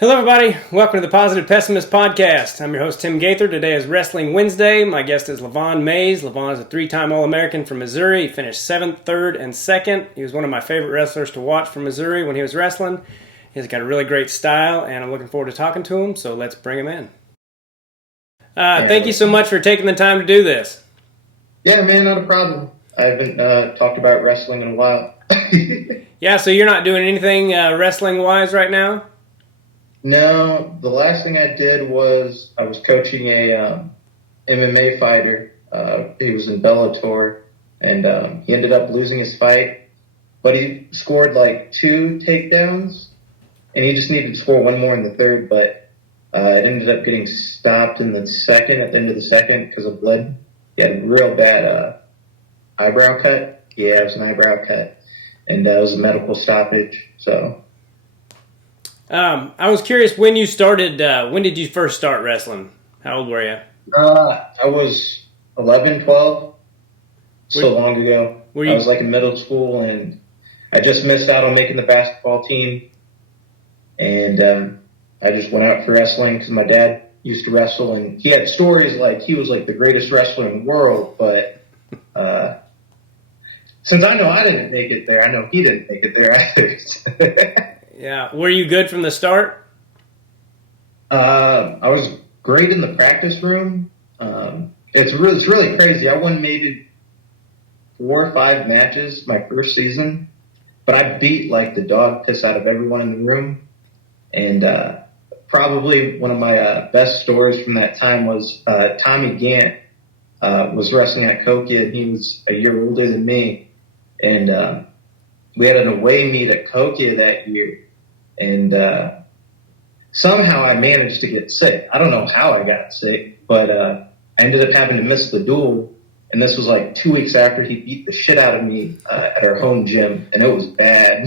Hello, everybody. Welcome to the Positive Pessimist Podcast. I'm your host, Tim Gaither. Today is Wrestling Wednesday. My guest is Lavion Mayes. Lavion is a three-time All-American from Missouri. He finished 7th, 3rd, and 2nd. He was one of my favorite wrestlers to watch from Missouri when he was wrestling. He's got a really great style, and I'm looking forward to talking to him, so let's bring him in. Thank you so much for taking the time to do this. Yeah, man, not a problem. I haven't talked about wrestling in a while. Yeah, so you're not doing anything wrestling-wise right now? No, the last thing I did was I was coaching a MMA fighter. He was in Bellator, and he ended up losing his fight, but he scored like 2 takedowns, and he just needed to score one more in the third, but it ended up getting stopped in the second, at the end of the second, because of blood. He had a real bad eyebrow cut. Yeah, it was an eyebrow cut, and it was a medical stoppage, so... I was curious when you started, when did you first start wrestling? How old were you? I was 11, 12, so long ago. I was like in middle school, and I just missed out on making the basketball team, and I just went out for wrestling because my dad used to wrestle, and he had stories like he was like the greatest wrestler in the world, but since I know I didn't make it there, I know he didn't make it there either. Yeah. Were you good from the start? I was great in the practice room. It's really crazy. I won maybe 4 or 5 matches my first season, but I beat like the dog piss out of everyone in the room. And probably one of my best stories from that time was Tommy Gant was wrestling at Kokia, and he was a year older than me. And we had an away meet at Kokia that year. And somehow I managed to get sick. I don't know how I got sick, but I ended up having to miss the duel. And this was like 2 weeks after he beat the shit out of me at our home gym, and it was bad.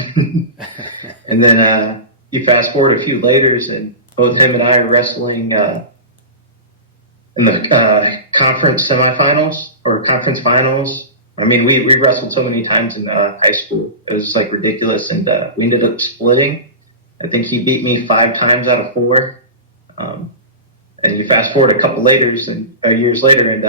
And then you fast forward a few later, and both him and I are wrestling in the conference semifinals or conference finals. I mean, we wrestled so many times in high school. It was like ridiculous, and we ended up splitting. I think he beat me 5 times out of 4. And you fast forward a couple years later, and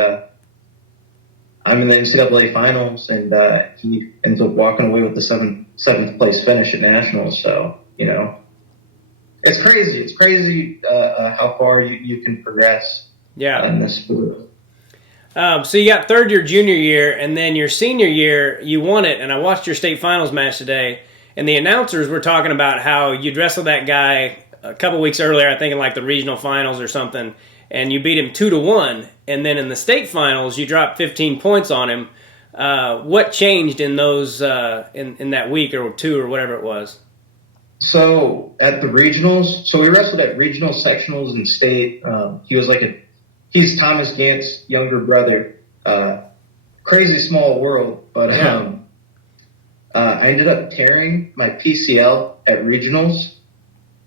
I'm in the NCAA finals, and he ends up walking away with the seventh place finish at nationals. So, you know, it's crazy. It's crazy how far you can progress in this sport. So you got third your junior year, and then your senior year, you won it, and I watched your state finals match today. And the announcers were talking about how you'd wrestled that guy a couple weeks earlier, I think in like the regional finals or something, and you beat him 2-1. And then in the state finals, you dropped 15 points on him. What changed in those in that week or 2 or whatever it was? So at the regionals, so we wrestled at regional sectionals and state. He was he's Thomas Gant's younger brother. Crazy small world, but yeah. I ended up tearing my PCL at regionals,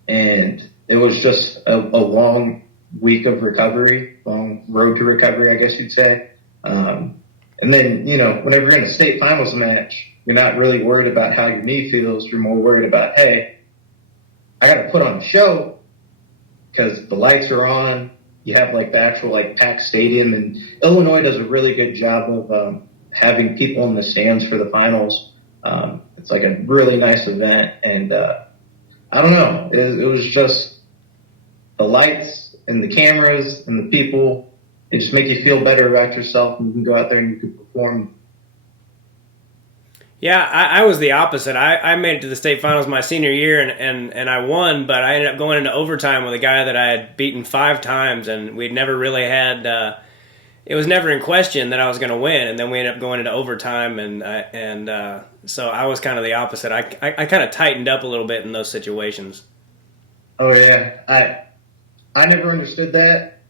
and it was just a long week of recovery, long road to recovery, I guess you'd say. And then, you know, whenever you're in a state finals match, you're not really worried about how your knee feels. You're more worried about, hey, I got to put on a show because the lights are on. You have like the actual like packed stadium, and Illinois does a really good job of having people in the stands for the finals. It's like a really nice event, and I don't know. It was just the lights and the cameras and the people. It just make you feel better about yourself, and you can go out there and you can perform. Yeah, I was the opposite. I made it to the state finals my senior year, and I won, but I ended up going into overtime with a guy that I had beaten 5 times, and we'd never really had... it was never in question that I was going to win, and then we ended up going into overtime, and so I was kind of the opposite. I kind of tightened up a little bit in those situations. Oh yeah, I never understood that,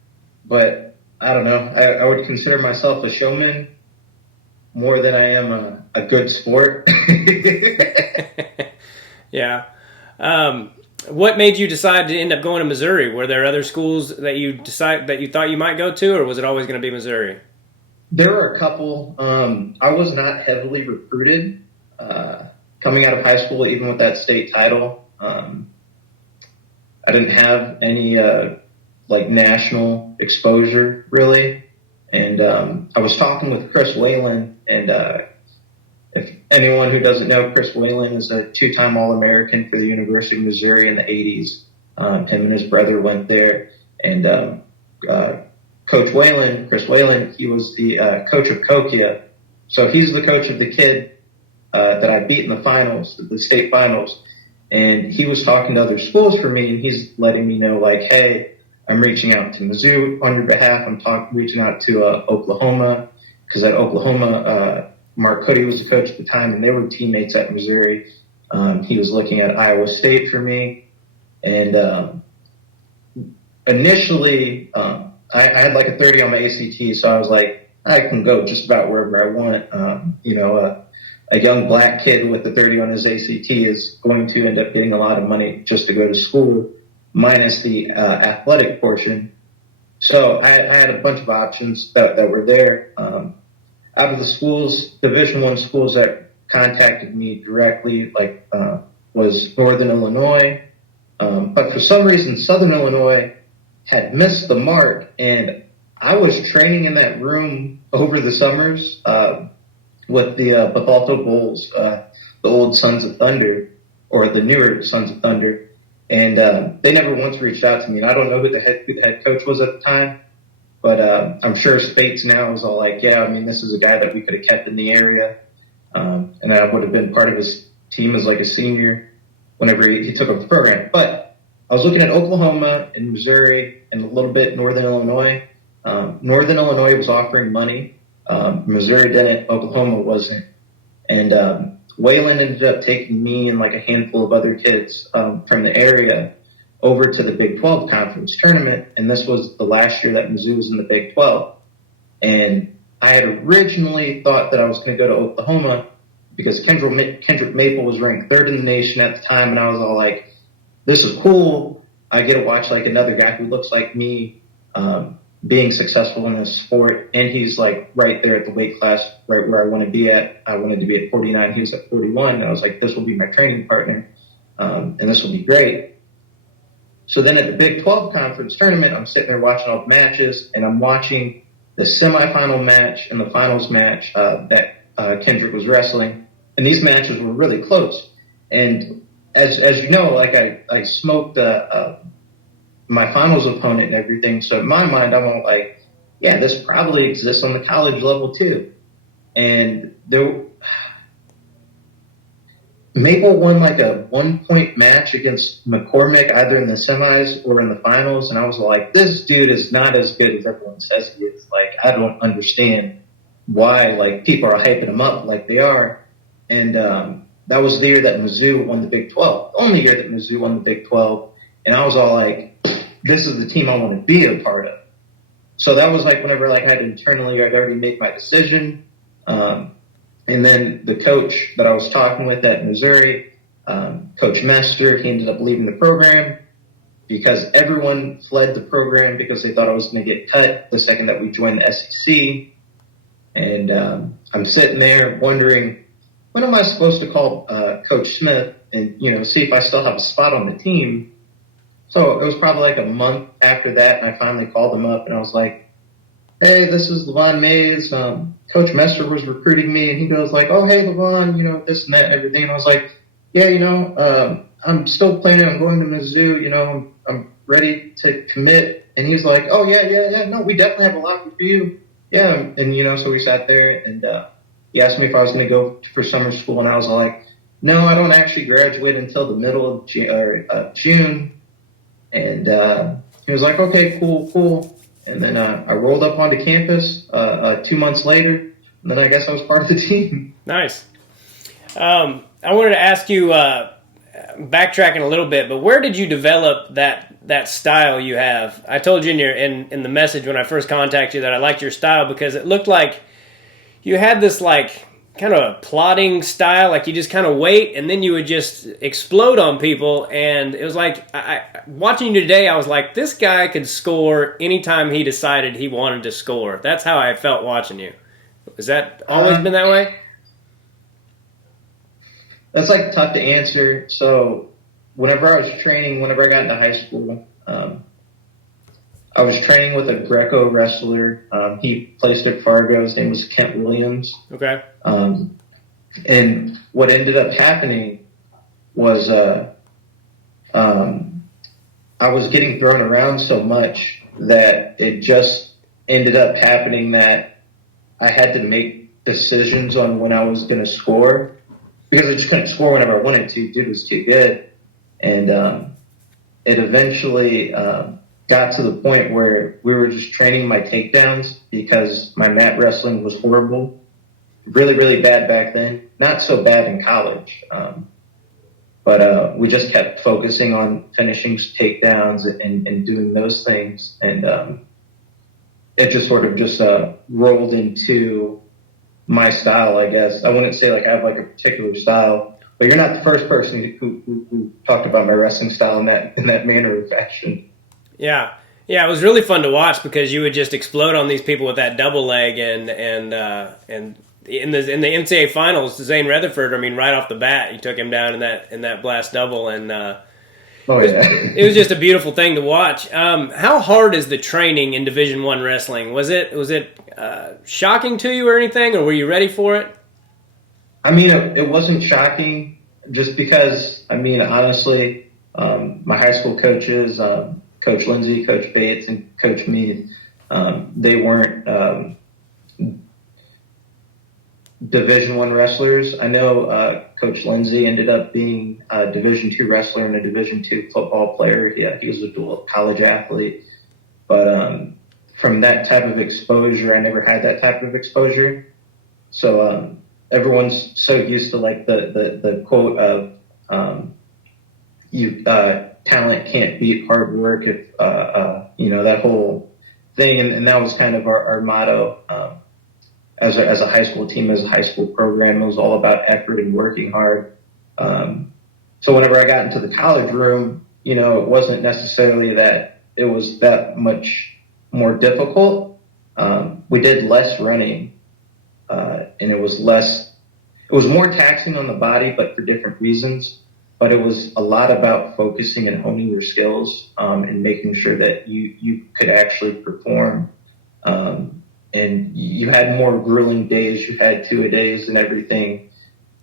but I don't know. I would consider myself a showman more than I am a good sport. Yeah. What made you decide to end up going to Missouri? Were there other schools that you thought you might go to, or was it always going to be Missouri? There were a couple. I was not heavily recruited coming out of high school, even with that state title. I didn't have any like national exposure really. And I was talking with Chris Whalen, and if anyone who doesn't know, Chris Whalen is a two-time All-American for the University of Missouri in the 80s. Him and his brother went there, and Coach Whalen, Chris Whalen, he was the coach of Kokia. So he's the coach of the kid that I beat in the finals, the state finals. And he was talking to other schools for me, and he's letting me know, like, hey, I'm reaching out to Mizzou on your behalf. I'm reaching out to Oklahoma, because at Oklahoma, Mark Cuddy was the coach at the time, and they were teammates at Missouri. He was looking at Iowa State for me. And initially, I had like a 30 on my ACT, so I was like, I can go just about wherever I want. A young black kid with a 30 on his ACT is going to end up getting a lot of money just to go to school, minus the athletic portion. So I had a bunch of options that were there. Out of the schools, Division I schools that contacted me directly, was Northern Illinois. But for some reason, Southern Illinois had missed the mark, and I was training in that room over the summers with the Bethalto Bulls, the old Sons of Thunder, or the newer Sons of Thunder. And they never once reached out to me. And I don't know who the head coach was at the time, but I'm sure Spates now is all like, yeah, I mean, this is a guy that we could have kept in the area. And I would have been part of his team as like a senior whenever he took over the program. But I was looking at Oklahoma and Missouri and a little bit Northern Illinois. Northern Illinois was offering money. Missouri didn't. Oklahoma wasn't. And Wayland ended up taking me and like a handful of other kids from the area over to the Big 12 conference tournament. And this was the last year that Mizzou was in the Big 12. And I had originally thought that I was going to go to Oklahoma because Kendrick Maple was ranked third in the nation at the time. And I was all like, this is cool. I get to watch like another guy who looks like me being successful in this sport. And he's like right there at the weight class, right where I want to be at. I wanted to be at 49. He was at 41. And I was like, this will be my training partner. And this will be great. So then at the Big 12 conference tournament, I'm sitting there watching all the matches, and I'm watching the semifinal match and the finals match that Kendrick was wrestling. And these matches were really close. And as you know, like I smoked my finals opponent and everything. So in my mind, I'm all like, yeah, this probably exists on the college level too. And Maple won like a 1-point match against McCormick, either in the semis or in the finals. And I was like, this dude is not as good as everyone says he is. Like, I don't understand why like people are hyping him up like they are. And that was the year that Mizzou won the Big 12, the only year that Mizzou won the Big 12. And I was all like, this is the team I want to be a part of. So that was like whenever like I had internally, I'd already made my decision. And then the coach that I was talking with at Missouri, Coach Mester, he ended up leaving the program because everyone fled the program because they thought I was going to get cut the second that we joined the SEC. And I'm sitting there wondering, when am I supposed to call Coach Smith and, see if I still have a spot on the team? So it was probably like a month after that, and I finally called him up, and I was like, hey, this is Lavion Mayes. Coach Mester was recruiting me, and he goes like, oh, hey, Lavion, this and that and everything. And I was like, yeah, I'm still planning on going to Mizzou. I'm ready to commit. And he's like, oh, yeah, no, we definitely have a locker for you. Yeah, and, so we sat there, and he asked me if I was going to go for summer school, and I was like, no, I don't actually graduate until the middle of June. And he was like, okay, cool. And then I rolled up onto campus 2 months later, and then I guess I was part of the team. Nice. I wanted to ask you, backtracking a little bit, but where did you develop that style you have? I told you in the message when I first contacted you that I liked your style because it looked like you had this like kind of plotting style, like you just kind of wait and then you would just explode on people. And it was like, watching you today, I was like, this guy could score anytime he decided he wanted to score. That's how I felt watching you. Has that always been that way? That's like tough to answer. So whenever I was training, whenever I got into high school, I was training with a Greco wrestler. He placed at Fargo. His name was Kent Williams. Okay. And what ended up happening was I was getting thrown around so much that it just ended up happening that I had to make decisions on when I was going to score because I just couldn't score whenever I wanted to. Dude was too good. And it eventually got to the point where we were just training my takedowns because my mat wrestling was horrible. Really, really bad back then. Not so bad in college. But we just kept focusing on finishing takedowns and doing those things. And it just sort of just rolled into my style, I guess. I wouldn't say like I have like a particular style, but you're not the first person who talked about my wrestling style in that manner of fashion. Yeah. Yeah, it was really fun to watch because you would just explode on these people with that double leg and in the NCAA finals, Zane Rutherford, I mean, right off the bat, you took him down in that blast double, and it was just a beautiful thing to watch. How hard is the training in Division I wrestling? Was it shocking to you or anything, or were you ready for it? I mean, it wasn't shocking just because, I mean, honestly, my high school coaches, Coach Lindsay, Coach Bates, and Coach Meade, they weren't Division I wrestlers. I know Coach Lindsay ended up being a Division II wrestler and a Division II football player. He was a dual college athlete. But from that type of exposure, I never had that type of exposure. So everyone's so used to like the quote of talent can't beat hard work if that whole thing, and that was kind of our motto. As a high school team, as a high school program, it was all about effort and working hard. So whenever I got into the college room, it wasn't necessarily that it was that much more difficult. We did less running, and it was more taxing on the body, but for different reasons. But it was a lot about focusing and honing your skills, and making sure that you could actually perform. And you had more grueling days, you had two-a-days and everything.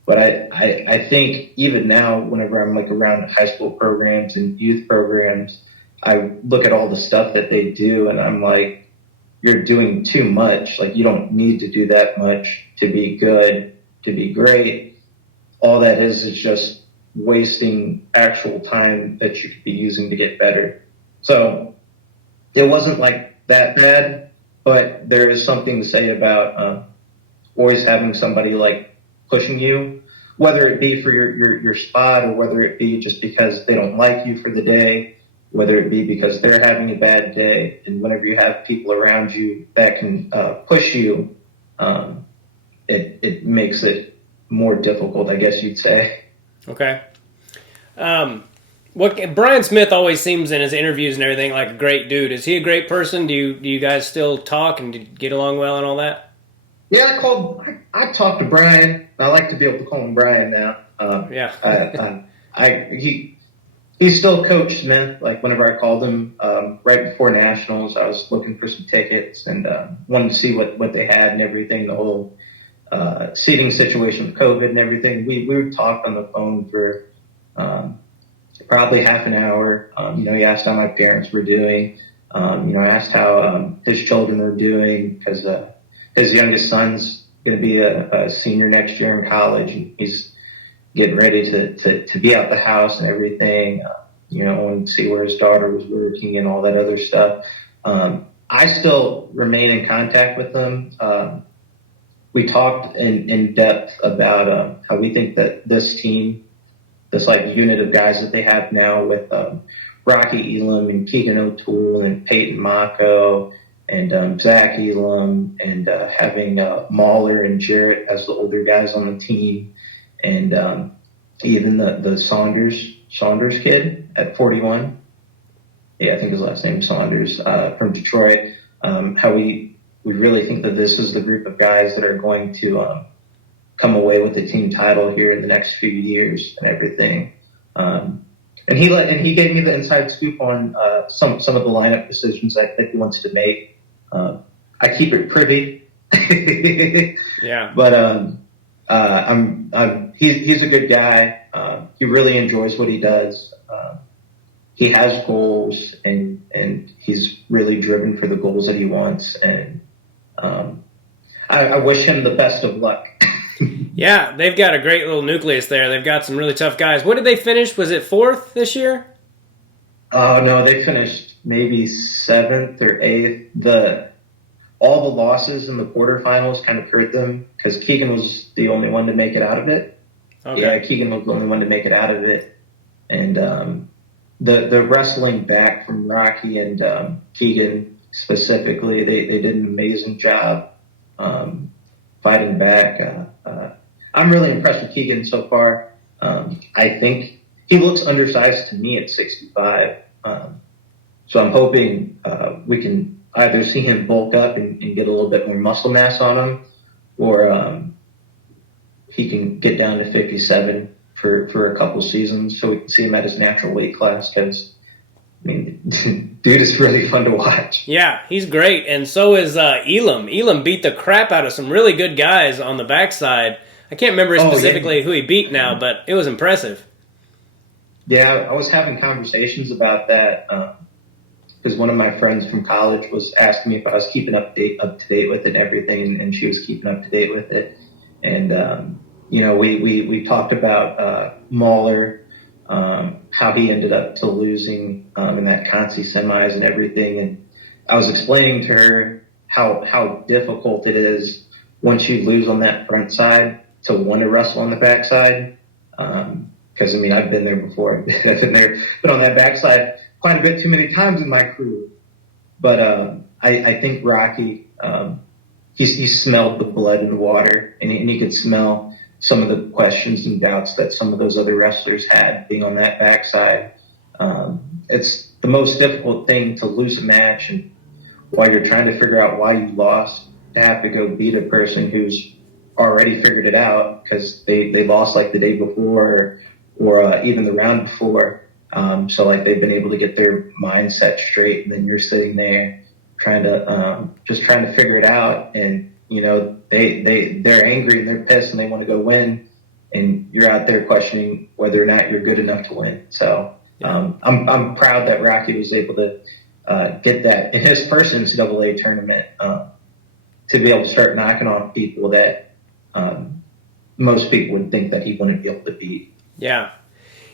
But I think even now, whenever I'm like around high school programs and youth programs, I look at all the stuff that they do and I'm like, you're doing too much. Like, you don't need to do that much to be good, to be great. All that is just wasting actual time that you could be using to get better. So it wasn't like that bad. But there is something to say about always having somebody like pushing you, whether it be for your spot or whether it be just because they don't like you for the day, whether it be because they're having a bad day. And whenever you have people around you that can push you, it makes it more difficult, I guess you'd say. Okay. What Brian Smith always seems in his interviews and everything like a great dude. Is he a great person? Do you guys still talk and get along well and all that? Yeah, I talked to Brian. I like to be able to call him Brian now. He still Coach Smith. Like whenever I called him right before nationals, I was looking for some tickets and wanted to see what they had and everything. The whole seating situation with COVID and everything. We would talk on the phone for probably half an hour. He asked how my parents were doing. I asked how his children were doing because his youngest son's going to be a senior next year in college, and he's getting ready to be out the house and everything. I wanted to see where his daughter was working and all that other stuff. I still remain in contact with them. We talked in depth about how we think that this team, this like unit of guys that they have now with Rocky Elam and Keegan O'Toole and Peyton Mako and Zach Elam and having Mahler and Jarrett as the older guys on the team, and even the Saunders kid at 41. Yeah, I think his last name is Saunders from Detroit. How we really think that this is the group of guys that are going to come away with the team title here in the next few years and everything. and he gave me the inside scoop on some of the lineup decisions I think he wants to make. I keep it privy. Yeah. But he's a good guy. He really enjoys what he does. He has goals, and he's really driven for the goals that he wants. And I wish him the best of luck. Yeah, they've got a great little nucleus there. They've got some really tough guys. What did they finish? Was it 4th this year? Oh no, they finished maybe 7th or 8th. All the losses in the quarterfinals kind of hurt them because Keegan was the only one to make it out of it. Okay. Yeah, Keegan was the only one to make it out of it, and the wrestling back from Rocky and Keegan specifically, they did an amazing job fighting back. I'm really impressed with Keegan so far. I think he looks undersized to me at 65. So I'm hoping we can either see him bulk up and get a little bit more muscle mass on him, or he can get down to 57 for a couple seasons so we can see him at his natural weight class because, I mean, dude is really fun to watch. Yeah, he's great. And so is Elam. Elam beat the crap out of some really good guys on the backside. I can't remember specifically who he beat now, but it was impressive. Yeah, I was having conversations about that because one of my friends from college was asking me if I was keeping up to date with it and everything, and she was keeping up to date with it. And we talked about Mahler, how he ended up to losing in that Conci semis and everything. And I was explaining to her how difficult it is once you lose on that front side to want to wrestle on the backside. Because, I mean, I've been there before. I've been on that backside quite a bit too many times in my career. But I think Rocky, he smelled the blood in the water, and he could smell some of the questions and doubts that some of those other wrestlers had being on that backside. It's the most difficult thing to lose a match, and while you're trying to figure out why you lost, to have to go beat a person who's already figured it out because they lost like the day before or even the round before. So like they've been able to get their mindset straight, and then you're sitting there trying to figure it out, and they're angry and they're pissed and they want to go win, and you're out there questioning whether or not you're good enough to win. So I'm proud that Rocky was able to get that in his first NCAA tournament to be able to start knocking off people that most people would think that he wouldn't be able to beat. Yeah,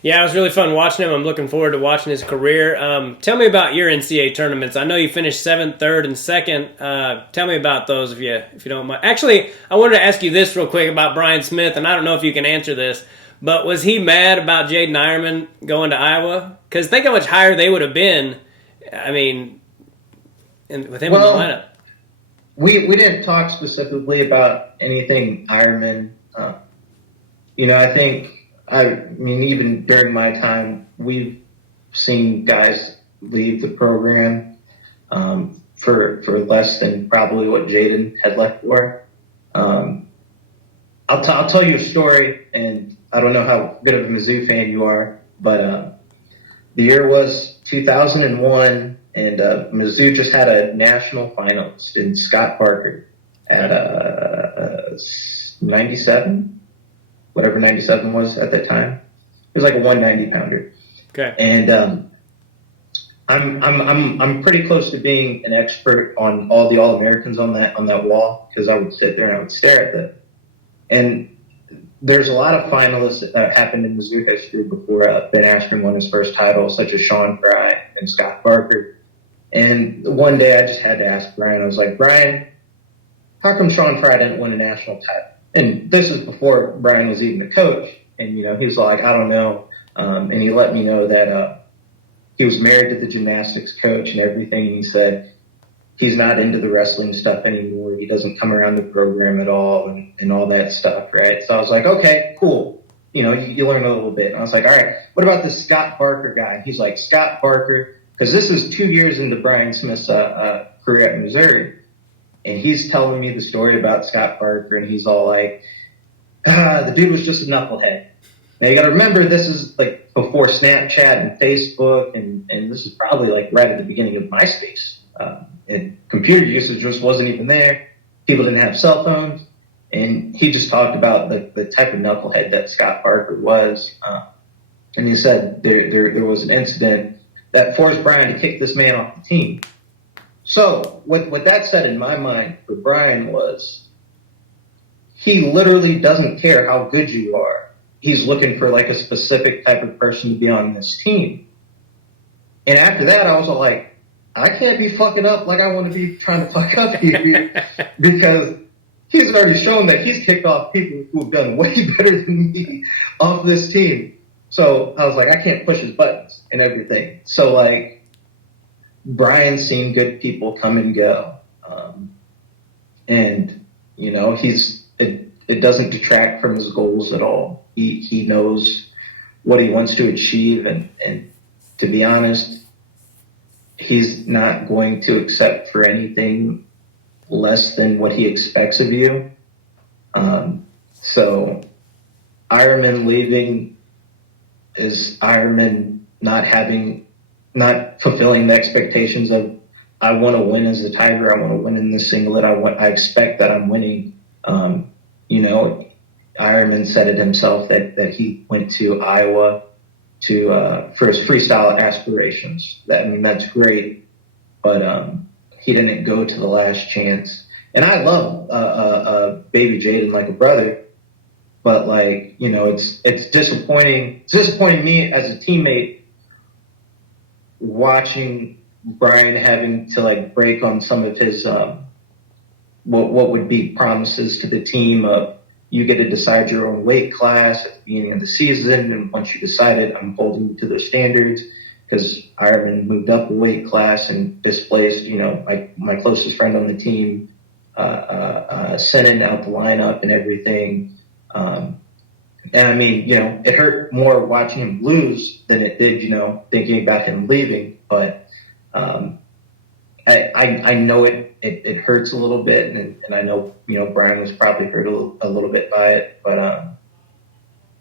it was really fun watching him. I'm looking forward to watching his career. Tell me about your NCAA tournaments. I know you finished 7th, 3rd, and 2nd. Tell me about those if you don't mind. Actually, I wanted to ask you this real quick about Brian Smith, and I don't know if you can answer this, but was he mad about Jaden Ironman going to Iowa? Because think how much higher they would have been, I mean, with him in the lineup. We didn't talk specifically about anything Ironman. I mean, even during my time, we've seen guys leave the program for less than probably what Jaden had left for. I'll tell you a story, and I don't know how good of a Mizzou fan you are, but the year was 2001, and Mizzou just had a national finalist in Scott Parker at 97. Whatever 97 was at that time. It was like a 190 pounder. Okay. And I'm pretty close to being an expert on all the All-Americans on that wall, because I would sit there and I would stare at them. And there's a lot of finalists that happened in Mizzou history before Ben Askren won his first title, such as Sean Fry and Scott Barker. And one day I just had to ask Brian. I was like, Brian, how come Sean Fry didn't win a national title? And this is before Brian was even a coach. And, he was like, I don't know. And he let me know that he was married to the gymnastics coach and everything. And he said he's not into the wrestling stuff anymore. He doesn't come around the program at all and all that stuff, right? So I was like, okay, cool. You learn a little bit. And I was like, all right, what about this Scott Barker guy? And he's like, Scott Barker, because this is 2 years into Brian Smith's career at Missouri. And he's telling me the story about Scott Barker, and he's all like, the dude was just a knucklehead. Now you got to remember, this is like before Snapchat and Facebook, and this is probably like right at the beginning of MySpace. And computer usage just wasn't even there. People didn't have cell phones, and he just talked about the type of knucklehead that Scott Parker was. And he said there was an incident that forced Brian to kick this man off the team. So what that said in my mind for Brian was, he literally doesn't care how good you are. He's looking for like a specific type of person to be on this team. And after that, I was like, I can't be fucking up like I want to be trying to fuck up here, because he's already shown that he's kicked off people who have done way better than me off this team. So I was like, I can't push his buttons and everything. So like, Brian's seen good people come and go. And you know, it doesn't detract from his goals at all. He knows what he wants to achieve, and to be honest, he's not going to accept for anything less than what he expects of you. So Ironman leaving is Ironman not fulfilling the expectations of, I want to win as a Tiger, I want to win in the singlet, I expect that I'm winning. You know, Ironman said it himself that he went to Iowa for his freestyle aspirations. That's great, but he didn't go to the last chance. And I love Baby Jaden like a brother, but like, you know, it's disappointing. It's disappointing me as a teammate watching Brian having to like break on some of his what would be promises to the team of, you get to decide your own weight class at the beginning of the season, and once you decide it, I'm holding you to those standards, because Ironman moved up a weight class and displaced, you know, my closest friend on the team, sending out the lineup and everything. And I mean, you know, it hurt more watching him lose than it did, you know, thinking about him leaving. But I know it hurts a little bit, and I know, you know, Brian was probably hurt a little bit by it, but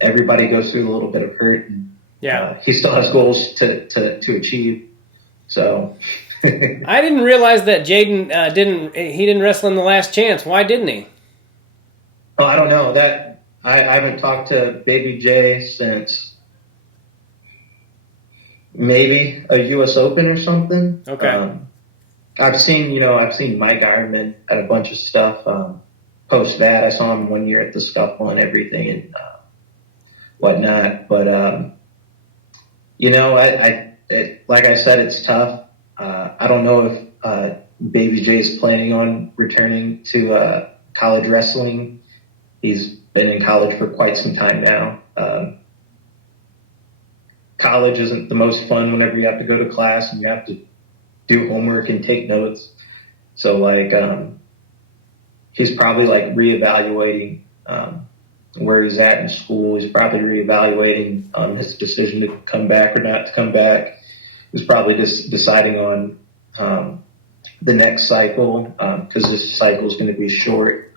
everybody goes through a little bit of hurt, and he still has goals to achieve. So I didn't realize that Jaden didn't wrestle in the last chance. Why didn't he? Oh, I don't know. That I haven't talked to Baby J since maybe a U.S. Open or something. Okay. I've seen Mike Ironman at a bunch of stuff post that. I saw him one year at the Scuffle and everything and whatnot. But you know, like I said, it's tough. I don't know if Baby J is planning on returning to college wrestling. He's been in college for quite some time now. College isn't the most fun whenever you have to go to class and you have to do homework and take notes. So like, he's probably like reevaluating where he's at in school. He's probably reevaluating his decision to come back or not to come back. He's probably just deciding on the next cycle, because this cycle is going to be short.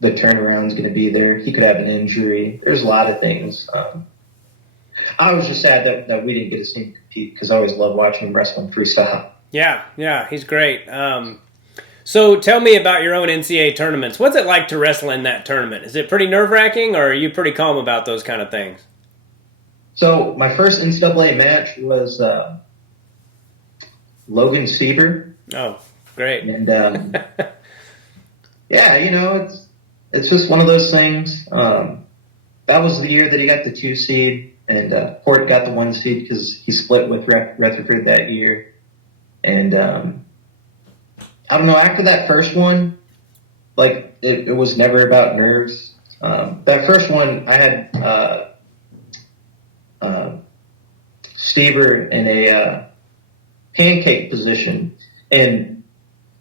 The turnaround is going to be there. He could have an injury. There's a lot of things. I was just sad that we didn't get to see him compete, because I always love watching him wrestle in freestyle. Yeah, he's great. So tell me about your own NCAA tournaments. What's it like to wrestle in that tournament? Is it pretty nerve-wracking, or are you pretty calm about those kind of things? So my first NCAA match was Logan Sieber. Oh, great. And yeah, you know, it's just one of those things. That was the year that he got the 2 seed. And Port got the 1 seed because he split with Rutherford that year. And I don't know, after that first one, like, it was never about nerves. That first one, I had Stever in a pancake position, and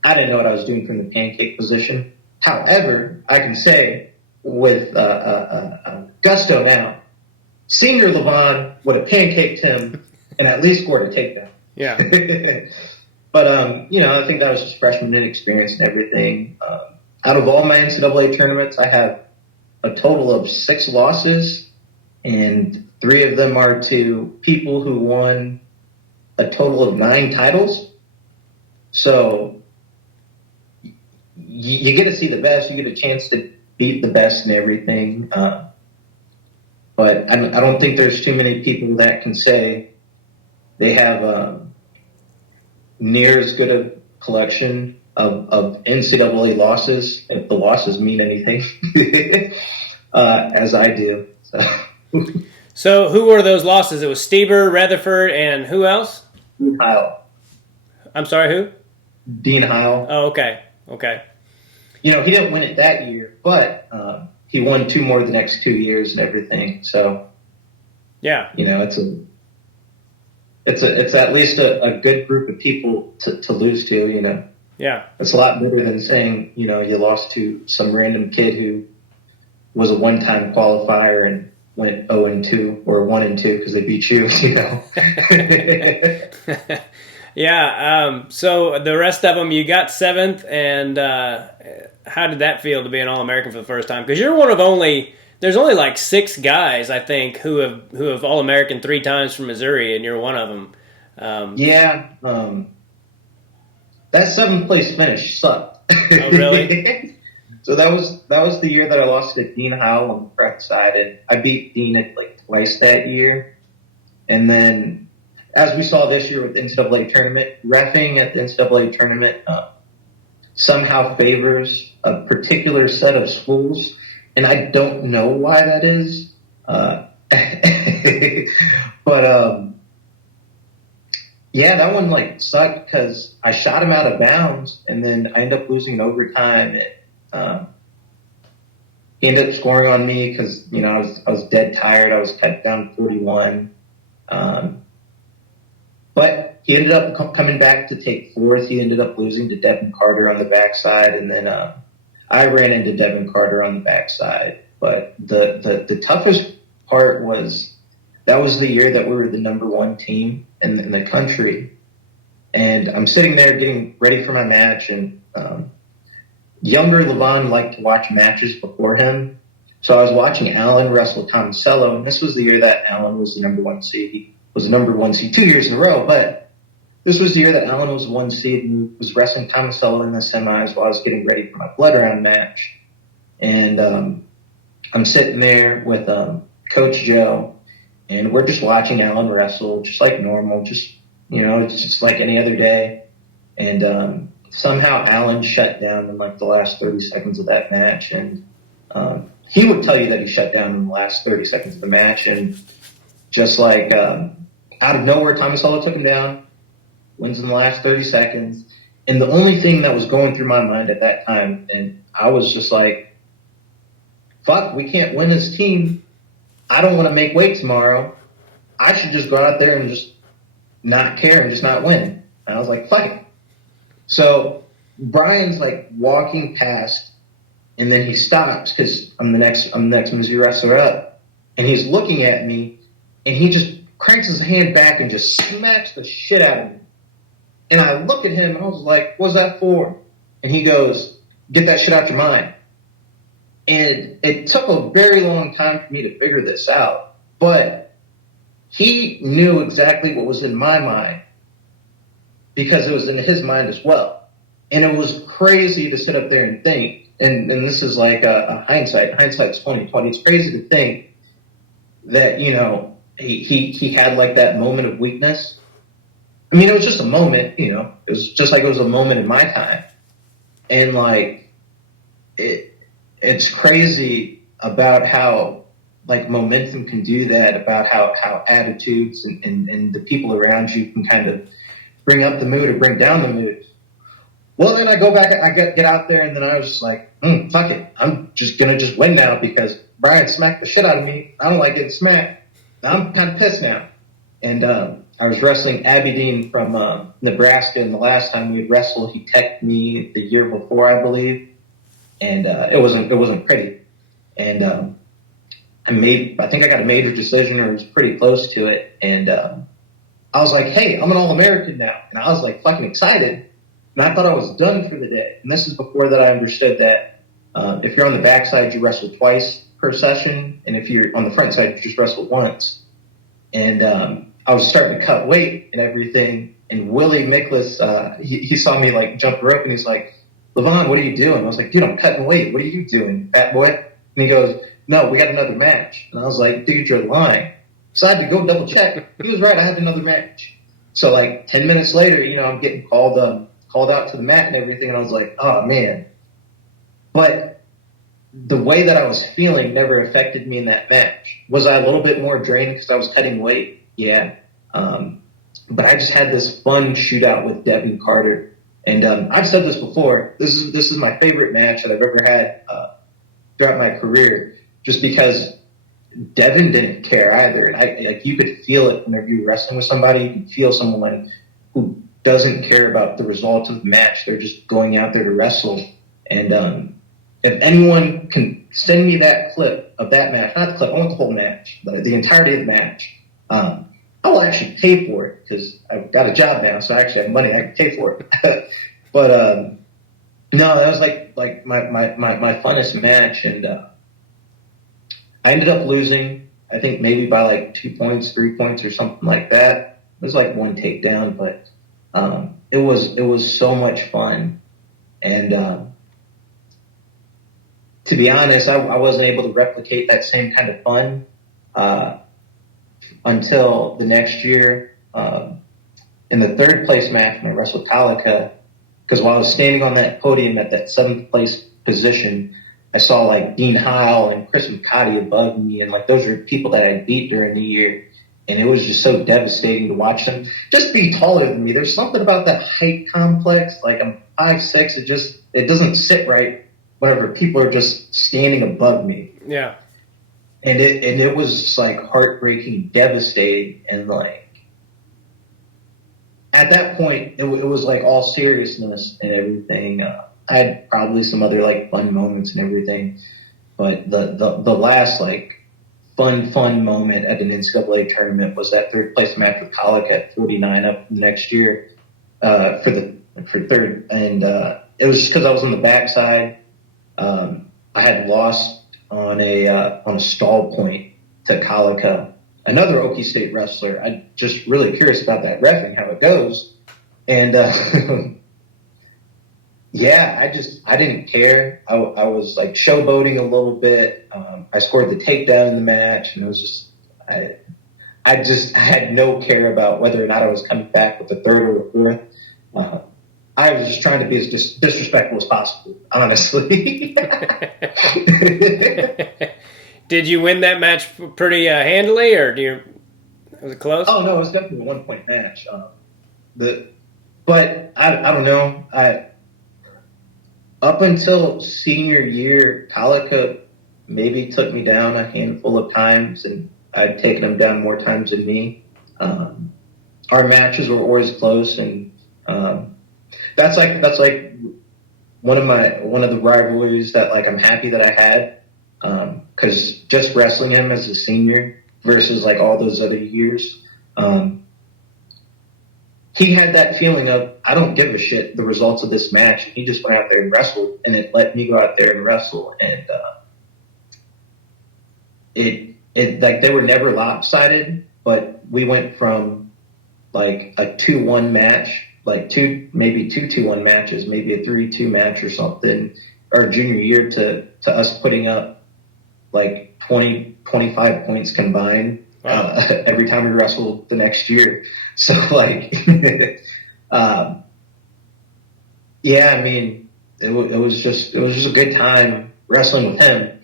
I didn't know what I was doing from the pancake position. However, I can say with gusto now, Senior Lavion would have pancaked him and at least scored a takedown. Yeah. But, you know, I think that was just freshman inexperience and everything. Out of all my NCAA tournaments, I have a total of 6 losses, and 3 of them are to people who won a total of 9 titles. So you get to see the best. You get a chance to beat the best and everything. But I don't think there's too many people that can say they have near as good a collection of NCAA losses, if the losses mean anything, as I do. So who were those losses? It was Stieber, Rutherford, and who else? Dean Heil. I'm sorry, who? Dean Heil. Oh, okay. Okay. He didn't win it that year, but he won 2 more the next 2 years and everything. So, yeah, it's at least a good group of people to lose to. Yeah, it's a lot better than saying you lost to some random kid who was a one-time qualifier and went 0-2 or 1-2 because they beat you. Yeah. So the rest of them, you got 7th, and how did that feel to be an All-American for the first time? Because you're one of there's only like 6 guys, I think, who have All-American 3 times from Missouri, and you're one of them. That 7th place finish sucked. Oh, really? So that was the year that I lost to Dean Howell on the prep side, and I beat Dean like twice that year. And then, as we saw this year with the NCAA tournament, reffing at the NCAA tournament somehow favors a particular set of schools, and I don't know why that is. But yeah, that one sucked because I shot him out of bounds, and then I ended up losing in overtime. He ended up scoring on me because I was dead tired. I was kept down 41. But he ended up coming back to take 4th. He ended up losing to Devin Carter on the backside, and then I ran into Devin Carter on the backside. But the toughest part was that was the year that we were the number 1 team in the country, and I'm sitting there getting ready for my match, and younger Lavion liked to watch matches before him. So I was watching Allen wrestle Tomasello, and this was the year that Allen was the number 1 seed. He was the number 1 seed 2 years in a row, but this was the year that Allen was 1 seed and was wrestling Tomasello in the semis while I was getting ready for my blood round match. And I'm sitting there with Coach Joe, and we're just watching Allen wrestle, just like normal, just it's just like any other day. And somehow Allen shut down in the last 30 seconds of that match, and he would tell you that he shut down in the last 30 seconds of the match, and just out of nowhere, Tomasello took him down, wins in the last 30 seconds. And the only thing that was going through my mind at that time, and I was just like, fuck, we can't win this team. I don't want to make weight tomorrow. I should just go out there and just not care and just not win. And I was like, fuck it. So Brian's walking past, and then he stops because I'm the next Missouri wrestler up, and he's looking at me, and he just cranks his hand back and just smacks the shit out of me. And I look at him, and I was like, what's that for? And he goes, get that shit out your mind. And it took a very long time for me to figure this out, but he knew exactly what was in my mind because it was in his mind as well. And it was crazy to sit up there and think, and this is like a hindsight's 20/20. It's crazy to think that, he had that moment of weakness. I mean, it was just a moment, it was just like it was a moment in my time. And it's crazy about how momentum can do that, about how attitudes and the people around you can kind of bring up the mood or bring down the mood. Well, then I go back, I get out there, and then I was just like, fuck it. I'm just going to win now because Brian smacked the shit out of me. I don't like getting smacked. I'm kind of pissed now. And I was wrestling Abby Dean from Nebraska, and the last time we had wrestled, he teched me the year before, I believe. And it wasn't pretty. And I think I got a major decision, or it was pretty close to it. And I was like, hey, I'm an All-American now. And I was fucking excited. And I thought I was done for the day. And this is before that I understood that if you're on the backside, you wrestle twice per session, and if you're on the front side, you just wrestle once. And I was starting to cut weight and everything, and Willie Miklas, he saw me like jump rope, and he's like, "Lavion, what are you doing?" I was like, "Dude, I'm cutting weight. What are you doing, fat boy?" And he goes, "No, we got another match." And I was like, "Dude, you're lying." So I had to go double check. He was right. I had another match. So like 10 minutes later, I'm getting called out to the mat and everything. And I was like, oh man. But the way that I was feeling never affected me in that match. Was I a little bit more drained because I was cutting weight? Yeah. But I just had this fun shootout with Devin Carter. And I've said this before. This is my favorite match that I've ever had throughout my career, just because Devin didn't care either. Like you could feel it whenever you're wrestling with somebody. You can feel someone who doesn't care about the results of the match. They're just going out there to wrestle. And if anyone can send me that clip of that match, not the clip, I want the whole match, the entirety of the match, I will actually pay for it because I've got a job now, so I actually have money. I can pay for it. But no, that was like my funnest match, and I ended up losing. I think maybe by like 2 points, 3 points, or something like that. It was like one takedown, but it was so much fun, and to be honest, I wasn't able to replicate that same kind of fun until the next year. In the third place match when I wrestled Talika, because while I was standing on that podium at that 7th place position, I saw like Dean Heil and Chris McCarty above me, and like those are people that I beat during the year, and it was just so devastating to watch them just be taller than me. There's something about that height complex. Like I'm 5'6", it doesn't sit right whenever people are just standing above me. Yeah. And it was just like heartbreaking, devastating, and like at that point it was like all seriousness and everything. I had probably some other like fun moments and everything, but the last like fun moment at an NCAA tournament was that third place match with Colic at 49 up the next year for third, and it was just because I was on the backside. I had lost on a stall point to Kalika, another Okie State wrestler. I'm just really curious about that reffing, how it goes. And yeah, I didn't care. I was like showboating a little bit. I scored the takedown in the match, and it was just I had no care about whether or not I was coming back with the third or the fourth. I was just trying to be as disrespectful as possible, honestly. Did you win that match pretty handily, or was it close? Oh no, it was definitely a 1-point match. But I don't know. Up until senior year, Kalika maybe took me down a handful of times, and I'd taken him down more times than me. Our matches were always close, and that's like one of the rivalries that like I'm happy that I had, because just wrestling him as a senior versus like all those other years, he had that feeling of I don't give a shit the results of this match. He just went out there and wrestled, and it let me go out there and wrestle, and it like they were never lopsided, but we went from like a 2-1 match, like maybe two 2-1 matches, maybe a 3-2 match or something, our junior year to us putting up like 20, 25 points combined. Wow. Every time we wrestled the next year. So like, yeah, I mean, it was just a good time wrestling with him.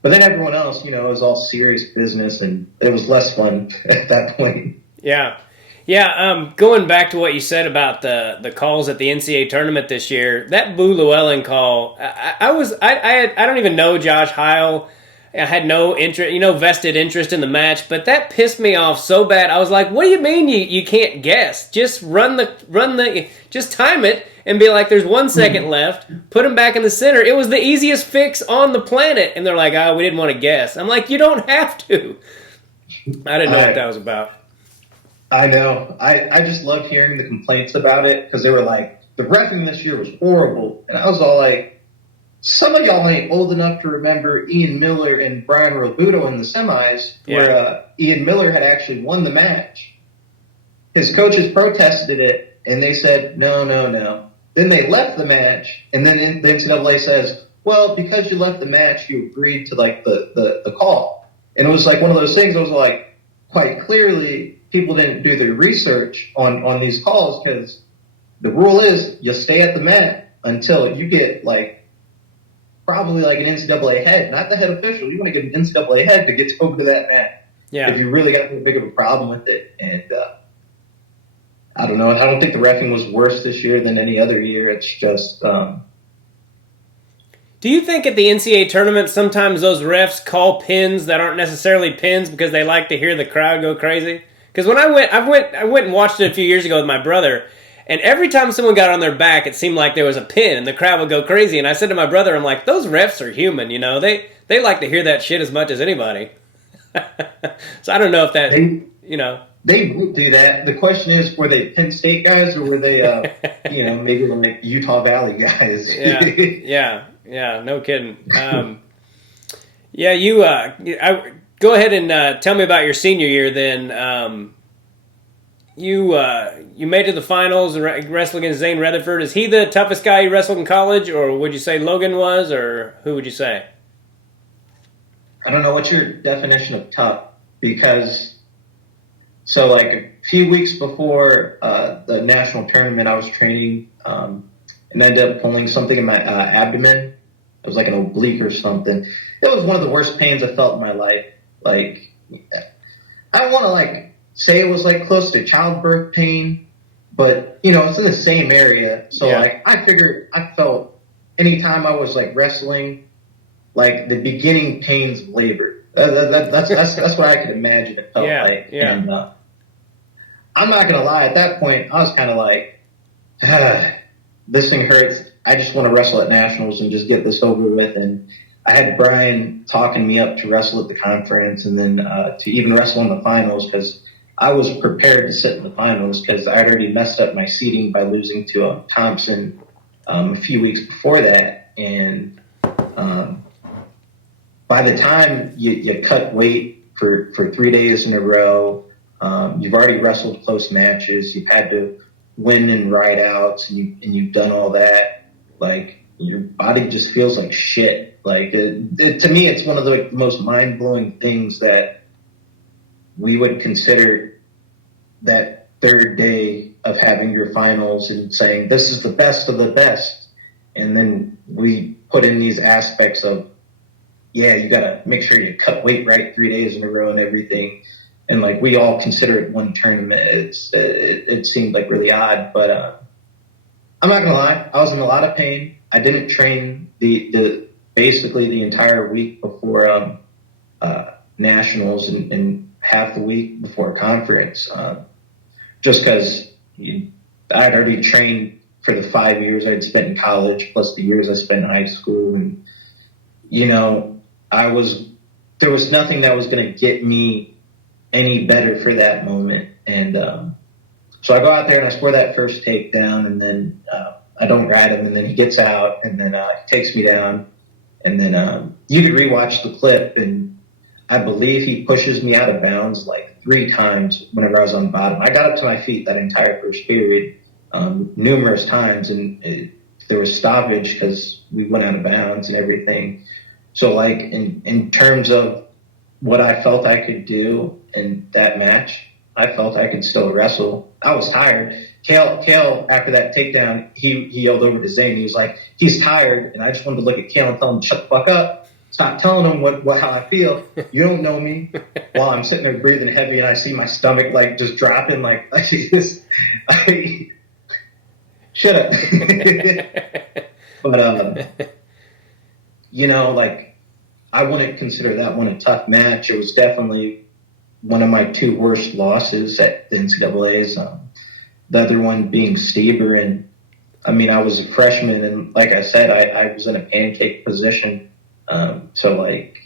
But then everyone else, it was all serious business, and it was less fun at that point. Yeah. Yeah, going back to what you said about the calls at the NCAA tournament this year, that Boo Llewellyn call, I don't even know Josh Heil. I had no interest, vested interest in the match, but that pissed me off so bad. I was like, "What do you mean you can't guess? Just just time it and be like, there's 1 second left. Put him back in the center." It was the easiest fix on the planet, and they're like, "Oh, we didn't want to guess." I'm like, "You don't have to." I didn't know what that was about. I know. I just loved hearing the complaints about it because they were like, the reffing this year was horrible, and I was all like, some of y'all ain't old enough to remember Ian Miller and Brian Robuto in the semis, where Ian Miller had actually won the match. His coaches protested it, and they said, no, no, no. Then they left the match, and then the NCAA says, well, because you left the match, you agreed to like the call. And it was like one of those things. It was like quite clearly people didn't do their research on these calls, because the rule is you stay at the mat until you get like probably like an NCAA head, not the head official. You want to get an NCAA head to get over to that mat. Yeah. If you really got a big of a problem with it. And I don't know. I don't think the reffing was worse this year than any other year. It's just. Do you think at the NCAA tournament sometimes those refs call pins that aren't necessarily pins because they like to hear the crowd go crazy? Because when I went and watched it a few years ago with my brother, and every time someone got on their back, it seemed like there was a pin, and the crowd would go crazy. And I said to my brother, I'm like, those refs are human, you know? They like to hear that shit as much as anybody. So I don't know if that, you know. They would do that. The question is, were they Penn State guys, or were they, maybe like Utah Valley guys? Yeah, no kidding. Go ahead and tell me about your senior year then. You made it to the finals and wrestled against Zane Rutherford. Is he the toughest guy you wrestled in college, or would you say Logan was, or who would you say? I don't know. What's your definition of tough? Because, so like a few weeks before the national tournament, I was training and I ended up pulling something in my abdomen. It was like an oblique or something. It was one of the worst pains I felt in my life. Like, I don't want to like say it was like close to childbirth pain, but it's in the same area. So like I figured I felt anytime I was like wrestling, like the beginning pains of labor. That's what I could imagine it felt like. Yeah. And I'm not gonna lie, at that point I was kind of like, this thing hurts. I just want to wrestle at nationals and just get this over with. And I had Brian talking me up to wrestle at the conference, and then to even wrestle in the finals, because I was prepared to sit in the finals because I had already messed up my seeding by losing to Thompson a few weeks before that. And by the time you cut weight for 3 days in a row, you've already wrestled close matches. You've had to win and ride outs, and you've done all that. Like, your body just feels like shit. Like, to me, it's one of the most mind-blowing things that we would consider that third day of having your finals and saying, this is the best of the best. And then we put in these aspects of, you got to make sure you cut weight right 3 days in a row and everything. And, like, we all consider it one tournament. It seemed, like, really odd. But I'm not going to lie. I was in a lot of pain. I didn't train basically the entire week before nationals and half the week before conference, just because I'd already trained for the 5 years I'd spent in college, plus the years I spent in high school. And, there was nothing that was going to get me any better for that moment. And so I go out there and I score that first takedown, and then I don't ride him, and then he gets out, and then he takes me down. And then you could rewatch the clip, and I believe he pushes me out of bounds like 3 times whenever I was on the bottom. I got up to my feet that entire first period numerous times, and there was stoppage because we went out of bounds and everything. So, like, in terms of what I felt I could do in that match, I felt I could still wrestle. I was tired. Kale, after that takedown, he yelled over to Zane. He was like, he's tired. And I just wanted to look at Kale and tell him, shut the fuck up. Stop telling him how I feel. You don't know me. While I'm sitting there breathing heavy and I see my stomach like just dropping, like shut up. But like, I wouldn't consider that one a tough match. It was definitely one of my 2 worst losses at the NCAA's. The other one being Stieber. And I mean, I was a freshman, and like I said, I was in a pancake position. So like,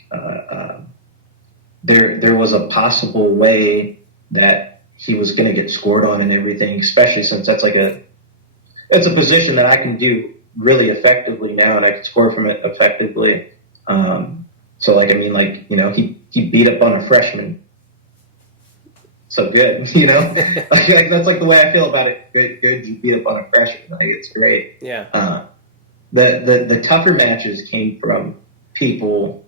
there was a possible way that he was going to get scored on and everything, especially since it's a position that I can do really effectively now, and I can score from it effectively. So like, I mean, like, you know, he beat up on a freshman. So good, you know, like that's like the way I feel about it. Good, you beat up on a freshman. Like, it's great. Yeah. The tougher matches came from people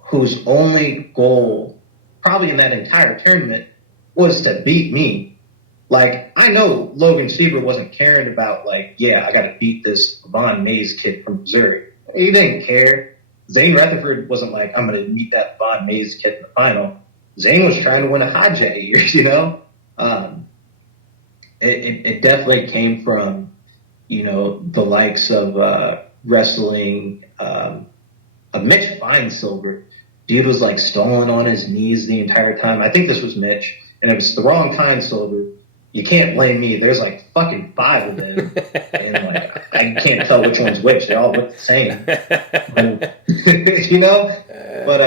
whose only goal, probably in that entire tournament, was to beat me. Like, I know Logan Stieber wasn't caring about, like, yeah, I got to beat this Lavion Mayes kid from Missouri. He didn't care. Zane Rutherford wasn't like, I'm going to meet that Lavion Mayes kid in the final. Zane was trying to win a Hodge that year, you know? It definitely came from, you know, the likes of wrestling a Mitch Feinsilver. Dude was like stalling on his knees the entire time. I think this was Mitch, and it was the wrong Feinsilver. You can't blame me. There's like fucking 5 of them, and like I can't tell which one's which. They all look the same, you know. But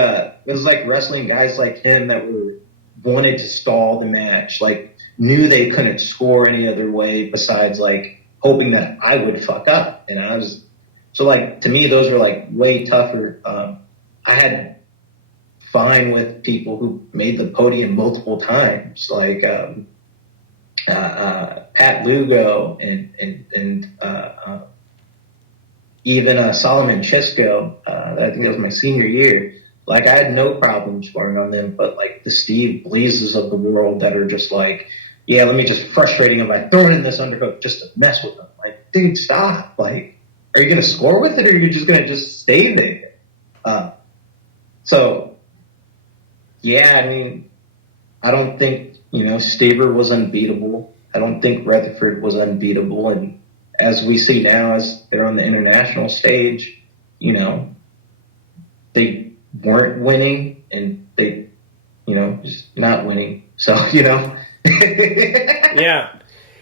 it was like wrestling guys like him that wanted to stall the match, like knew they couldn't score any other way besides like hoping that I would fuck up. And I was so like, to me, those were like way tougher. I had fine with people who made the podium multiple times, like Pat Lugo and even Solomon Chisco. I think that was my senior year. Like, I had no problem scoring on them, but like the Steve Bleezes of the world that are just like, yeah, let me just frustrate him by throwing in this underhook just to mess with them. Like, dude, stop. Like, are you going to score with it, or are you just going to just stay there? So, yeah, I mean, I don't think, you know, Stieber was unbeatable. I don't think Rutherford was unbeatable. And as we see now, as they're on the international stage, you know, they weren't winning, and they, you know, just not winning. So, you know. Yeah.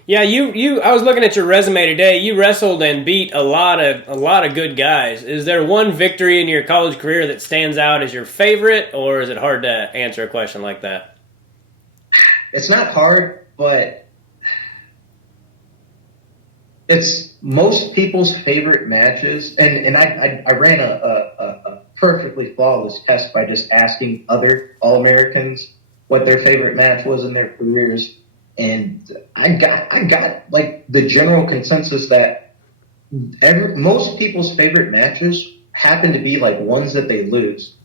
Yeah, I was looking at your resume today. You wrestled and beat a lot of good guys. Is there one victory in your college career that stands out as your favorite, or is it hard to answer a question like that? It's not hard, but it's most people's favorite matches. And I ran a perfectly flawless test by just asking other All-Americans what their favorite match was in their careers. And I got like the general consensus that most people's favorite matches happen to be like ones that they lose.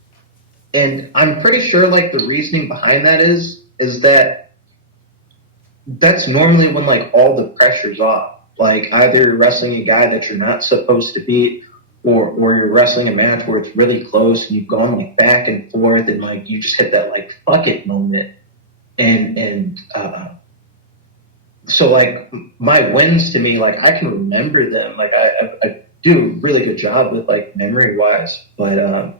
And I'm pretty sure like the reasoning behind that is that that's normally when like all the pressure's off. Like, either you're wrestling a guy that you're not supposed to beat, or you're wrestling a match where it's really close and you've gone like back and forth, and like you just hit that like fuck it moment. And so like my wins, to me, like I can remember them. Like I do a really good job with like memory wise, but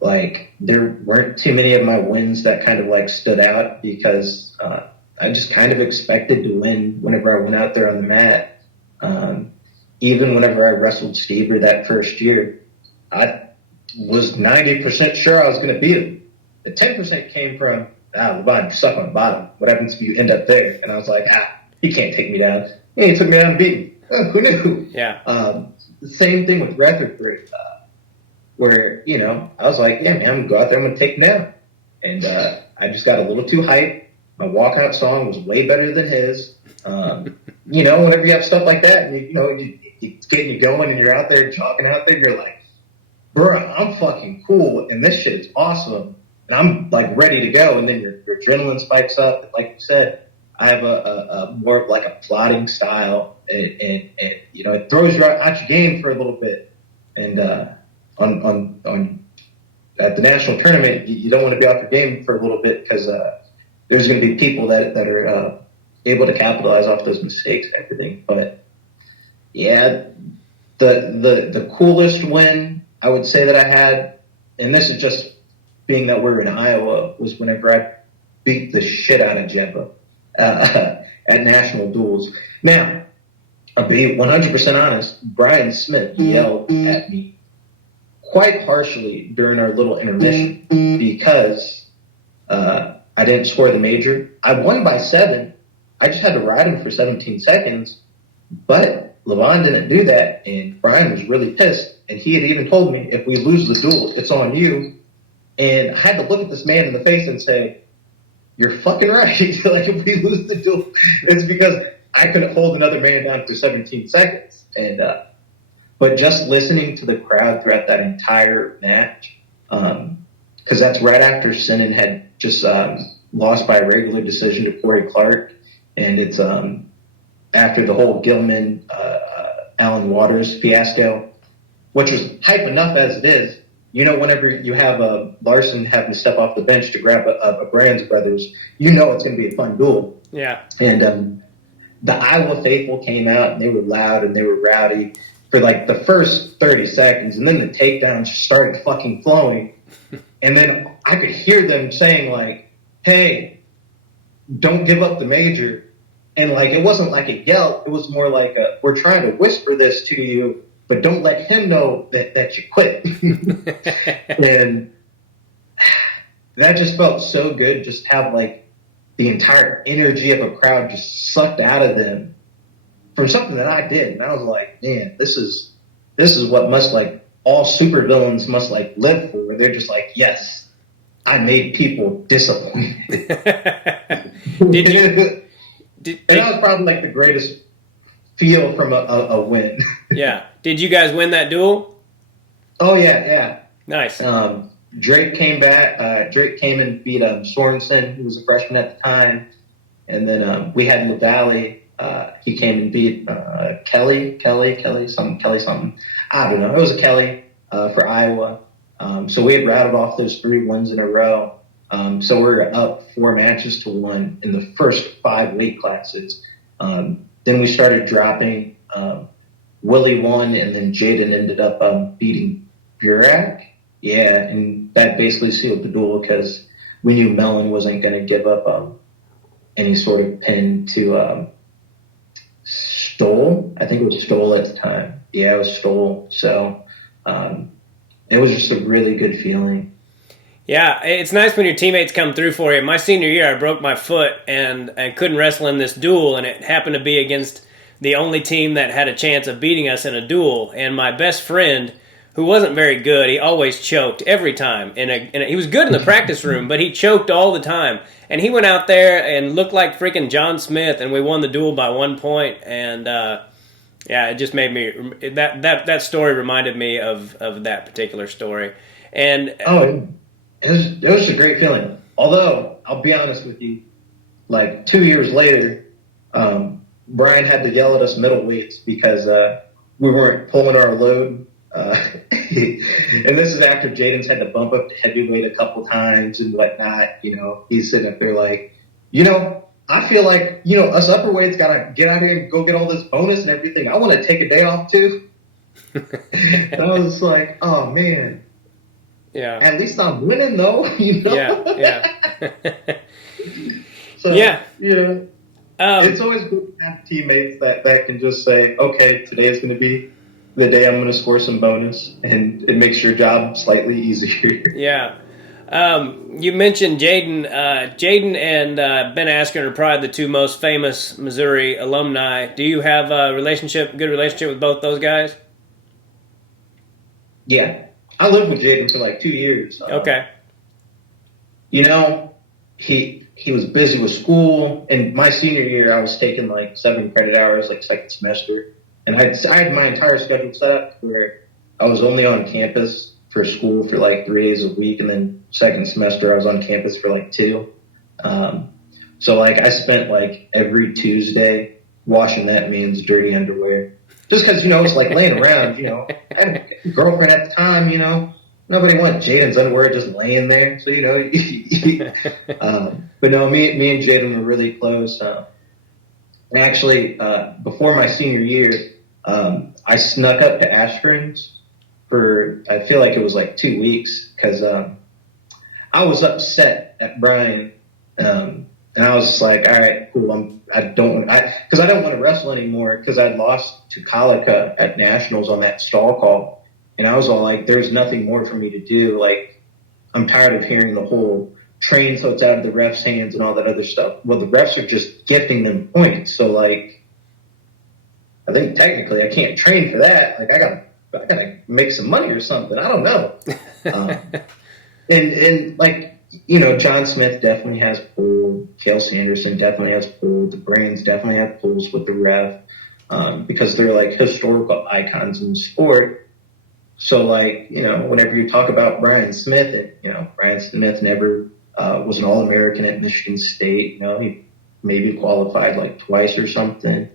like there weren't too many of my wins that kind of like stood out because I just kind of expected to win whenever I went out there on the mat. Even whenever I wrestled Stieber that first year, I was 90% sure I was going to beat him. The 10% came from, Lavion, you suck on the bottom. What happens if you end up there? And I was like, he can't take me down. Yeah, he took me down and beat me. Oh, who knew? Yeah. The same thing with Rutherford, where, you know, I was like, yeah, man, I'm going to go out there, I'm going to take him down. And I just got a little too hyped. My walkout song was way better than his. You know, whenever you have stuff like that, and it's getting you going, and you're out there jogging out there, you're like, bro, I'm fucking cool, and this shit is awesome, and I'm like ready to go. And then your adrenaline spikes up. And like you said, I have a more of like a plotting style, and you know, it throws you out your game for a little bit. And on at the national tournament, you don't want to be off your game for a little bit because there's going to be people that are able to capitalize off those mistakes and everything. But yeah, the coolest win I would say that I had, and this is just being that we're in Iowa, was whenever I beat the shit out of Jebba at national duels. Now, I'll be 100% honest, Brian Smith yelled at me quite harshly during our little intermission because I didn't score the major. I won by 7. I just had to ride him for 17 seconds. But Lavion didn't do that, and Brian was really pissed. And he had even told me, if we lose the duel, it's on you. And I had to look at this man in the face and say, you're fucking right. Like, if we lose the duel, it's because I couldn't hold another man down for 17 seconds. And but just listening to the crowd throughout that entire match, because that's right after Sinan had just lost by a regular decision to Corey Clark, and it's after the whole Gilman Alan Waters fiasco, which was hype enough as it is. You know, whenever you have Larson having to step off the bench to grab a Brands brothers, you know it's going to be a fun duel. Yeah. And the Iowa faithful came out, and they were loud and they were rowdy for like the first 30 seconds, and then the takedowns started fucking flowing. And then I could hear them saying, like, hey, don't give up the major. And, like, it wasn't like a yell. It was more like we're trying to whisper this to you, but don't let him know that you quit. And that just felt so good, just have, like, the entire energy of a crowd just sucked out of them from something that I did. And I was like, man, this is what must, like, all supervillains must, like, live for. Where they're just like, yes, I made people disappointed. And that was probably, like, the greatest feel from a win. Yeah. Did you guys win that duel? Oh, yeah. Nice. Drake came back. Drake came and beat Sorensen, who was a freshman at the time. And then we had LaValle. He came and beat Kelly something. I don't know. It was a Kelly for Iowa. So we had rattled off those 3 wins in a row. So we're up 4 matches to 1 in the first 5 weight classes. Then we started dropping. Willie won, and then Jaden ended up beating Burak. Yeah, and that basically sealed the duel because we knew Mellon wasn't going to give up any sort of pin to Stoll. I think it was Stoll at the time. Yeah, it was Stoll. So it was just a really good feeling. Yeah, it's nice when your teammates come through for you. My senior year, I broke my foot and I couldn't wrestle in this duel, and it happened to be against the only team that had a chance of beating us in a duel. And my best friend, who wasn't very good, he always choked every time. He was good in the practice room, but he choked all the time. And he went out there and looked like freaking John Smith, and we won the duel by 1 point. And yeah, it just made me that story reminded me of that particular story. And it was a great feeling. Although, I'll be honest with you, like 2 years later, Brian had to yell at us middleweights because we weren't pulling our load. And this is after Jaden's had to bump up to heavyweight a couple times and whatnot. You know, he's sitting up there like, I feel like, us upperweights got to get out here and go get all this bonus and everything. I want to take a day off too. And I was like, oh, man. Yeah. At least I'm winning, though. Yeah. So, yeah. It's always good to have teammates that can just say, okay, today is going to be the day I'm going to score some bonus, and it makes your job slightly easier. Yeah. You mentioned Jaden. Jaden and Ben Askren are probably the 2 most famous Missouri alumni. Do you have a good relationship with both those guys? Yeah. I lived with Jaden for like 2 years. Okay. He was busy with school. And my senior year, I was taking like 7 credit hours, like second semester. And I had my entire schedule set up where I was only on campus for school for like 3 days a week. And then second semester, I was on campus for like 2. So like I spent like every Tuesday washing that man's dirty underwear. Just because, it's like laying around, I had a girlfriend at the time, nobody wanted Jaden's underwear just laying there. So, but no, me and Jaden were really close. And actually, before my senior year, I snuck up to Askren's for, I feel like it was like 2 weeks because I was upset at Brian. And I was just like, all right, cool. I don't want to wrestle anymore because I'd lost to Kalika at nationals on that stall call. And I was all like, there's nothing more for me to do. Like, I'm tired of hearing the whole train so it's out of the ref's hands and all that other stuff. Well, the refs are just gifting them points. So like, I think technically I can't train for that. Like I gotta make some money or something. I don't know. Um, and like, John Smith definitely has pull. Cale Sanderson definitely has pull. The Brains definitely have pulls with the ref, because they're like historical icons in the sport. So like, whenever you talk about Brian Smith, Brian Smith never was an All-American at Michigan State. He maybe qualified like twice or something.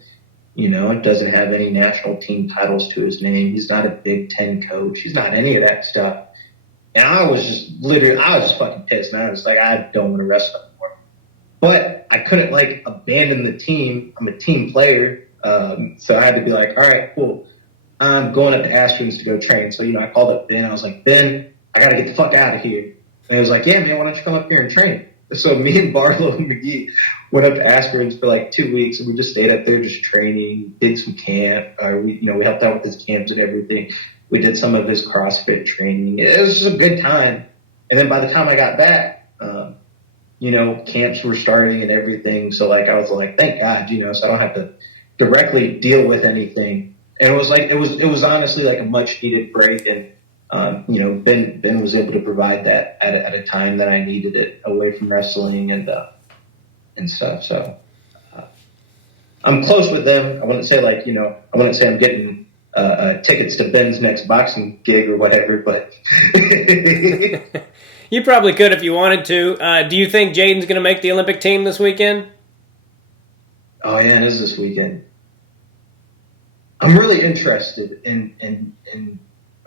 It doesn't have any national team titles to his name. He's not a Big Ten coach. He's not any of that stuff. And I was just fucking pissed, man. I was like, I don't want to wrestle anymore. But I couldn't like abandon the team. I'm a team player. So I had to be like, all right, cool. I'm going up to Askins to go train. So, I called up Ben. I was like, Ben, I got to get the fuck out of here. And he was like, yeah, man, why don't you come up here and train? So me and Barlow and McGee went up to Askins for like 2 weeks, and we just stayed up there just training, did some camp. We helped out with his camps and everything. We did some of his CrossFit training. It was just a good time. And then by the time I got back, camps were starting and everything. So like, I was like, thank God, so I don't have to directly deal with anything. And it was honestly like a much needed break. And, Ben was able to provide that at a time that I needed it away from wrestling and stuff. So, I'm close with them. I wouldn't say I'm getting tickets to Ben's next boxing gig or whatever, but you probably could if you wanted to. Do you think Jaden's going to make the Olympic team this weekend? Oh yeah, it is this weekend. I'm really interested in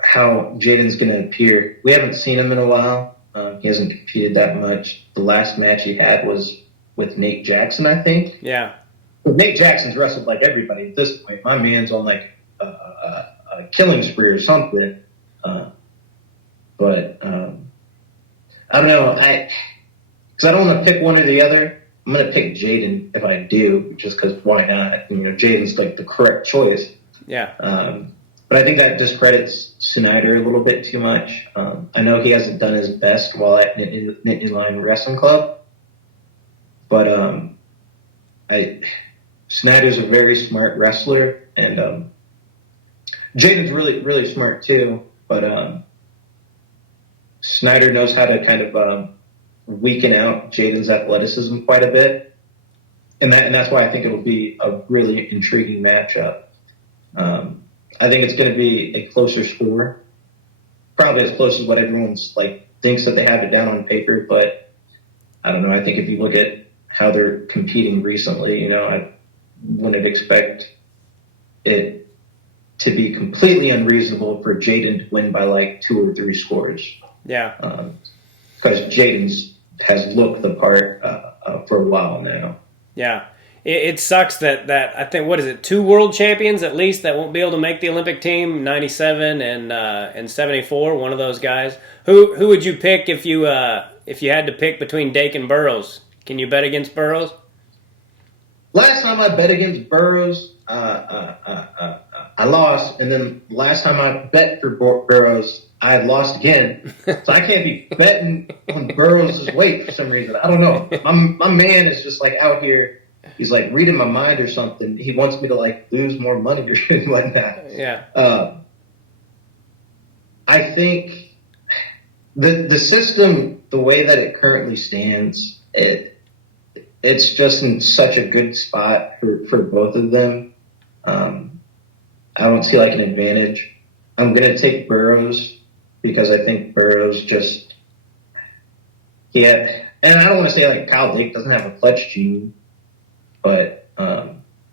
how Jaden's going to appear. We haven't seen him in a while. He hasn't competed that much. The last match he had was with Nate Jackson, I think. Yeah. But Nate Jackson's wrestled like everybody at this point. My man's on like a killing spree or something. But I don't know. Because I don't want to pick one or the other. I'm going to pick Jaden if I do, just because why not? Jaden's like the correct choice. Yeah. But I think that discredits Snyder a little bit too much. I know he hasn't done his best while at Nittany Lion Wrestling Club. But Snyder's a very smart wrestler, and Jaden's really, really smart too. But Snyder knows how to kind of weaken out Jaden's athleticism quite a bit, and that's why I think it'll be a really intriguing matchup. I think it's going to be a closer score, probably as close as what everyone's like thinks that they have it down on paper. But I don't know. I think if you look at how they're competing recently, I wouldn't expect it to be completely unreasonable for Jaden to win by like 2 or 3 scores. Yeah. Because Jaden's has looked the part for a while now. Yeah. It sucks that I think, what is it, 2 world champions at least that won't be able to make the Olympic team, 97 and 74, one of those guys. Who would you pick if you had to pick between Dake and Burroughs? Can you bet against Burroughs? Last time I bet against Burroughs, I lost, and then last time I bet for Burroughs, I had lost again. So I can't be betting on Burroughs' weight for some reason. I don't know. My man is just like out here. He's like reading my mind or something. He wants me to like lose more money or whatnot. Yeah. I think the system, the way that it currently stands, it's just in such a good spot for both of them. I don't see like an advantage. I'm going to take Burroughs because I think Burroughs just, and I don't want to say like Kyle Dake doesn't have a clutch gene, but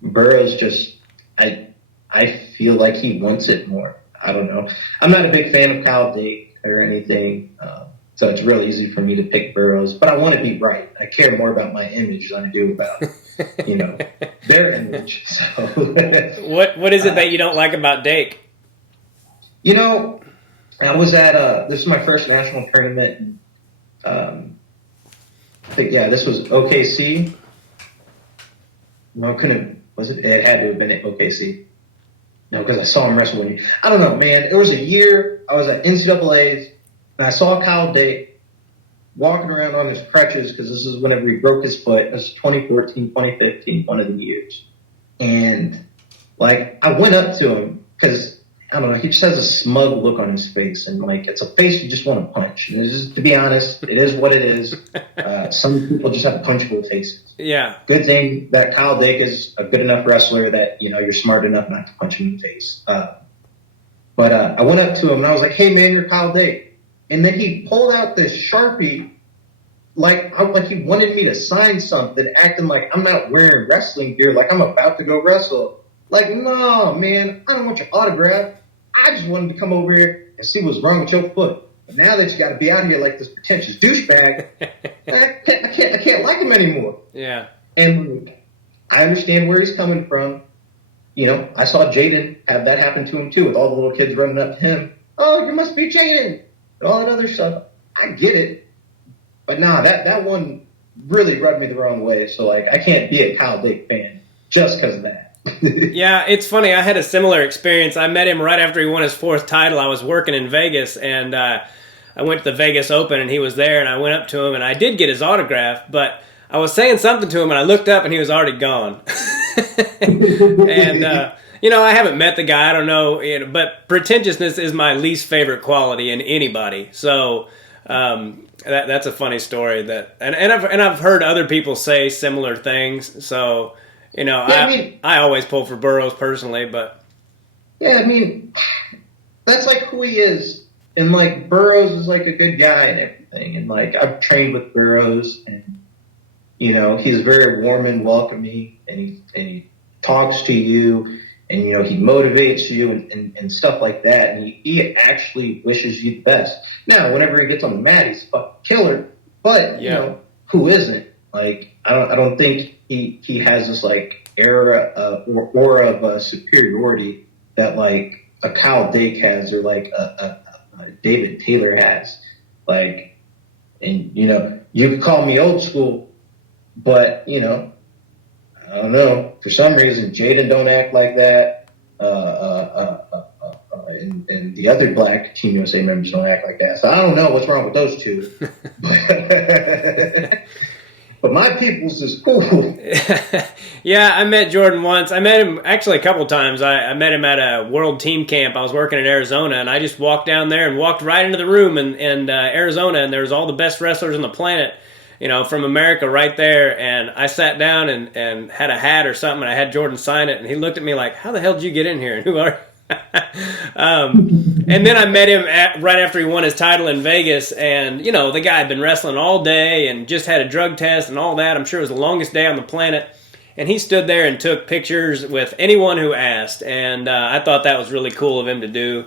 Burroughs just, I feel like he wants it more. I don't know. I'm not a big fan of Kyle Dake or anything, so it's real easy for me to pick Burroughs. But I want to be right. I care more about my image than I do about, their image. So what is it that you don't like about Dake? I was at this is my first national tournament. I think this was OKC. No, it had to have been at OKC. No, because I saw him wrestle one year. I don't know, man. It was a year I was at NCAA's, and I saw Kyle Dake walking around on his crutches because this is whenever he broke his foot. This is 2014, 2015, one of the years. And Like, I went up to him because, I don't know, he just has a smug look on his face. And, like, it's a face you just want to punch. And it's just, to be honest, it is what it is. Some people just have punchable faces. Yeah. Good thing that Kyle Dake is a good enough wrestler that, you're smart enough not to punch him in the face. But I went up to him and I was like, hey, man, you're Kyle Dake. And then he pulled out this Sharpie like he wanted me to sign something, acting like I'm not wearing wrestling gear, like I'm about to go wrestle. Like, no, man, I don't want your autograph. I just wanted to come over here and see what's wrong with your foot. But now that you got to be out here like this pretentious douchebag, I can't like him anymore. Yeah. And I understand where he's coming from. I saw Jaden have that happen to him too, with all the little kids running up to him. Oh, you must be Jaden, and all that other stuff. I get it. But nah, that one really rubbed me the wrong way. So, like, I can't be a Kyle Dake fan just because of that. Yeah, it's funny. I had a similar experience. I met him right after he won his 4th title. I was working in Vegas, and I went to the Vegas Open, and he was there, and I went up to him, and I did get his autograph, but I was saying something to him, and I looked up, and he was already gone. And, I haven't met the guy. I don't know, but pretentiousness is my least favorite quality in anybody. So, that's a funny story and I've heard other people say similar things. So, I always pull for Burroughs personally, but yeah, I mean, that's like who he is. And like Burroughs is like a good guy and everything. And like I've trained with Burroughs, and he's very warm and welcoming, and he talks to you, and he motivates you and stuff like that, and he actually wishes you the best. Now, whenever he gets on the mat, he's a fucking killer, but who isn't? Like, I don't think he has this like aura of superiority that like a Kyle Dake has, or like a David Taylor has. Like, and you could call me old school, but I don't know. For some reason, Jaden don't act like that. And the other black Team USA members don't act like that. So I don't know what's wrong with those two. But my people's is cool. Yeah, I met Jordan once. I met him actually a couple times. I met him at a World Team Camp. I was working in Arizona, and I just walked down there and walked right into the room in Arizona, and there was all the best wrestlers on the planet, from America right there. And I sat down and had a hat or something, and I had Jordan sign it, and he looked at me like, how the hell did you get in here? And who are you? And then I met him right after he won his title in Vegas, and the guy had been wrestling all day and just had a drug test and all that. I'm sure it was the longest day on the planet, and he stood there and took pictures with anyone who asked, and I thought that was really cool of him to do.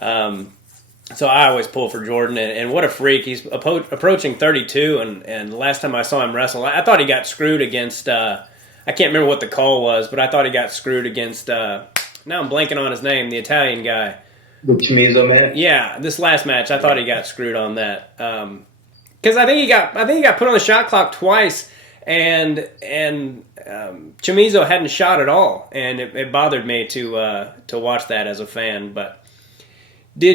So I always pull for Jordan, and what a freak. He's approaching 32, and the last time I saw him wrestle, I thought he got screwed against I can't remember what the call was, but I thought he got screwed against now I'm blanking on his name, the Italian guy. The Chimizo man? Yeah, this last match, I thought he got screwed on that. Because I think he got put on the shot clock twice, and Chimizo hadn't shot at all, and it bothered me to watch that as a fan. But the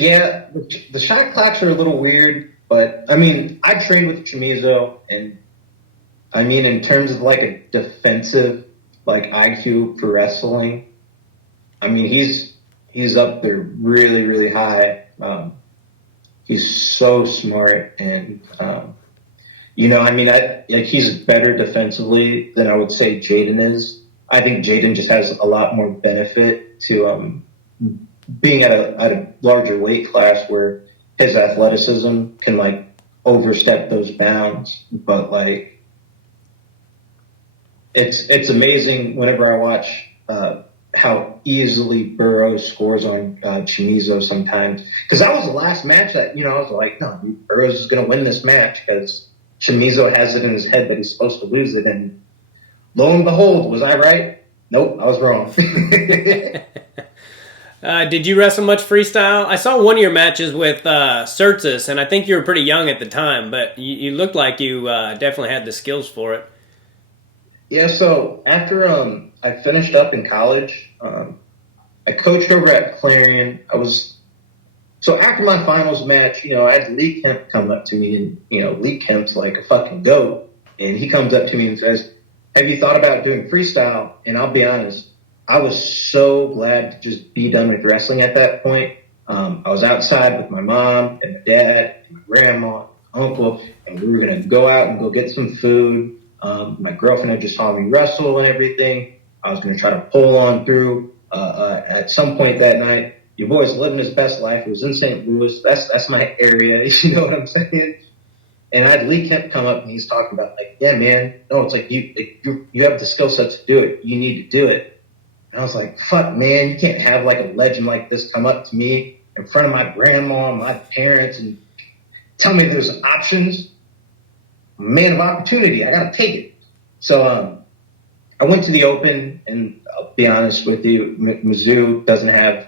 shot clocks are a little weird, but I mean, I trained with Chimizo, and I mean, in terms of like a defensive like IQ for wrestling, I mean, he's up there really, really high. He's so smart, and I mean, he's better defensively than I would say Jaden is. I think Jaden just has a lot more benefit to being at a larger weight class where his athleticism can like overstep those bounds. But like, it's amazing whenever I watch how easily Burroughs scores on Chimizo sometimes. Because that was the last match that, I was like, no, Burroughs is going to win this match because Chimizo has it in his head that he's supposed to lose it. And lo and behold, was I right? Nope, I was wrong. Did you wrestle much freestyle? I saw one of your matches with Surtis, and I think you were pretty young at the time, but you looked like you definitely had the skills for it. Yeah, so after I finished up in college, I coached over at Clarion. So after my finals match, I had Lee Kemp come up to me, and Lee Kemp's like a fucking goat, and he comes up to me and says, "Have you thought about doing freestyle?" And I'll be honest, I was so glad to just be done with wrestling at that point. I was outside with my mom and my dad and my grandma, and uncle, and we were going to go out and go get some food. My girlfriend had just saw me wrestle and everything. I was going to try to pull on through. At some point that night, your boy's living his best life. It was in St. Louis. That's my area. You know what I'm saying? And I had Lee Kemp come up and he's talking about like, yeah, man, no, it's like you have the skill set to do it. You need to do it. And I was like, fuck, man, you can't have like a legend like this come up to me in front of my grandma and my parents and tell me there's options. I'm a man of opportunity. I got to take it. So I went to the Open, and I'll be honest with you, Mizzou doesn't have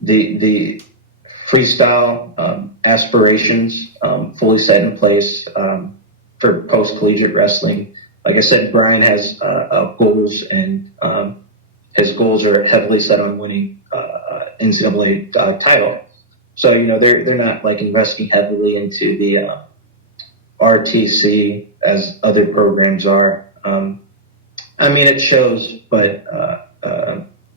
the freestyle aspirations fully set in place for post-collegiate wrestling. Like I said, Brian has goals, and his goals are heavily set on winning NCAA title. So, you know, they're not like investing heavily into the RTC as other programs are. I mean, it shows, but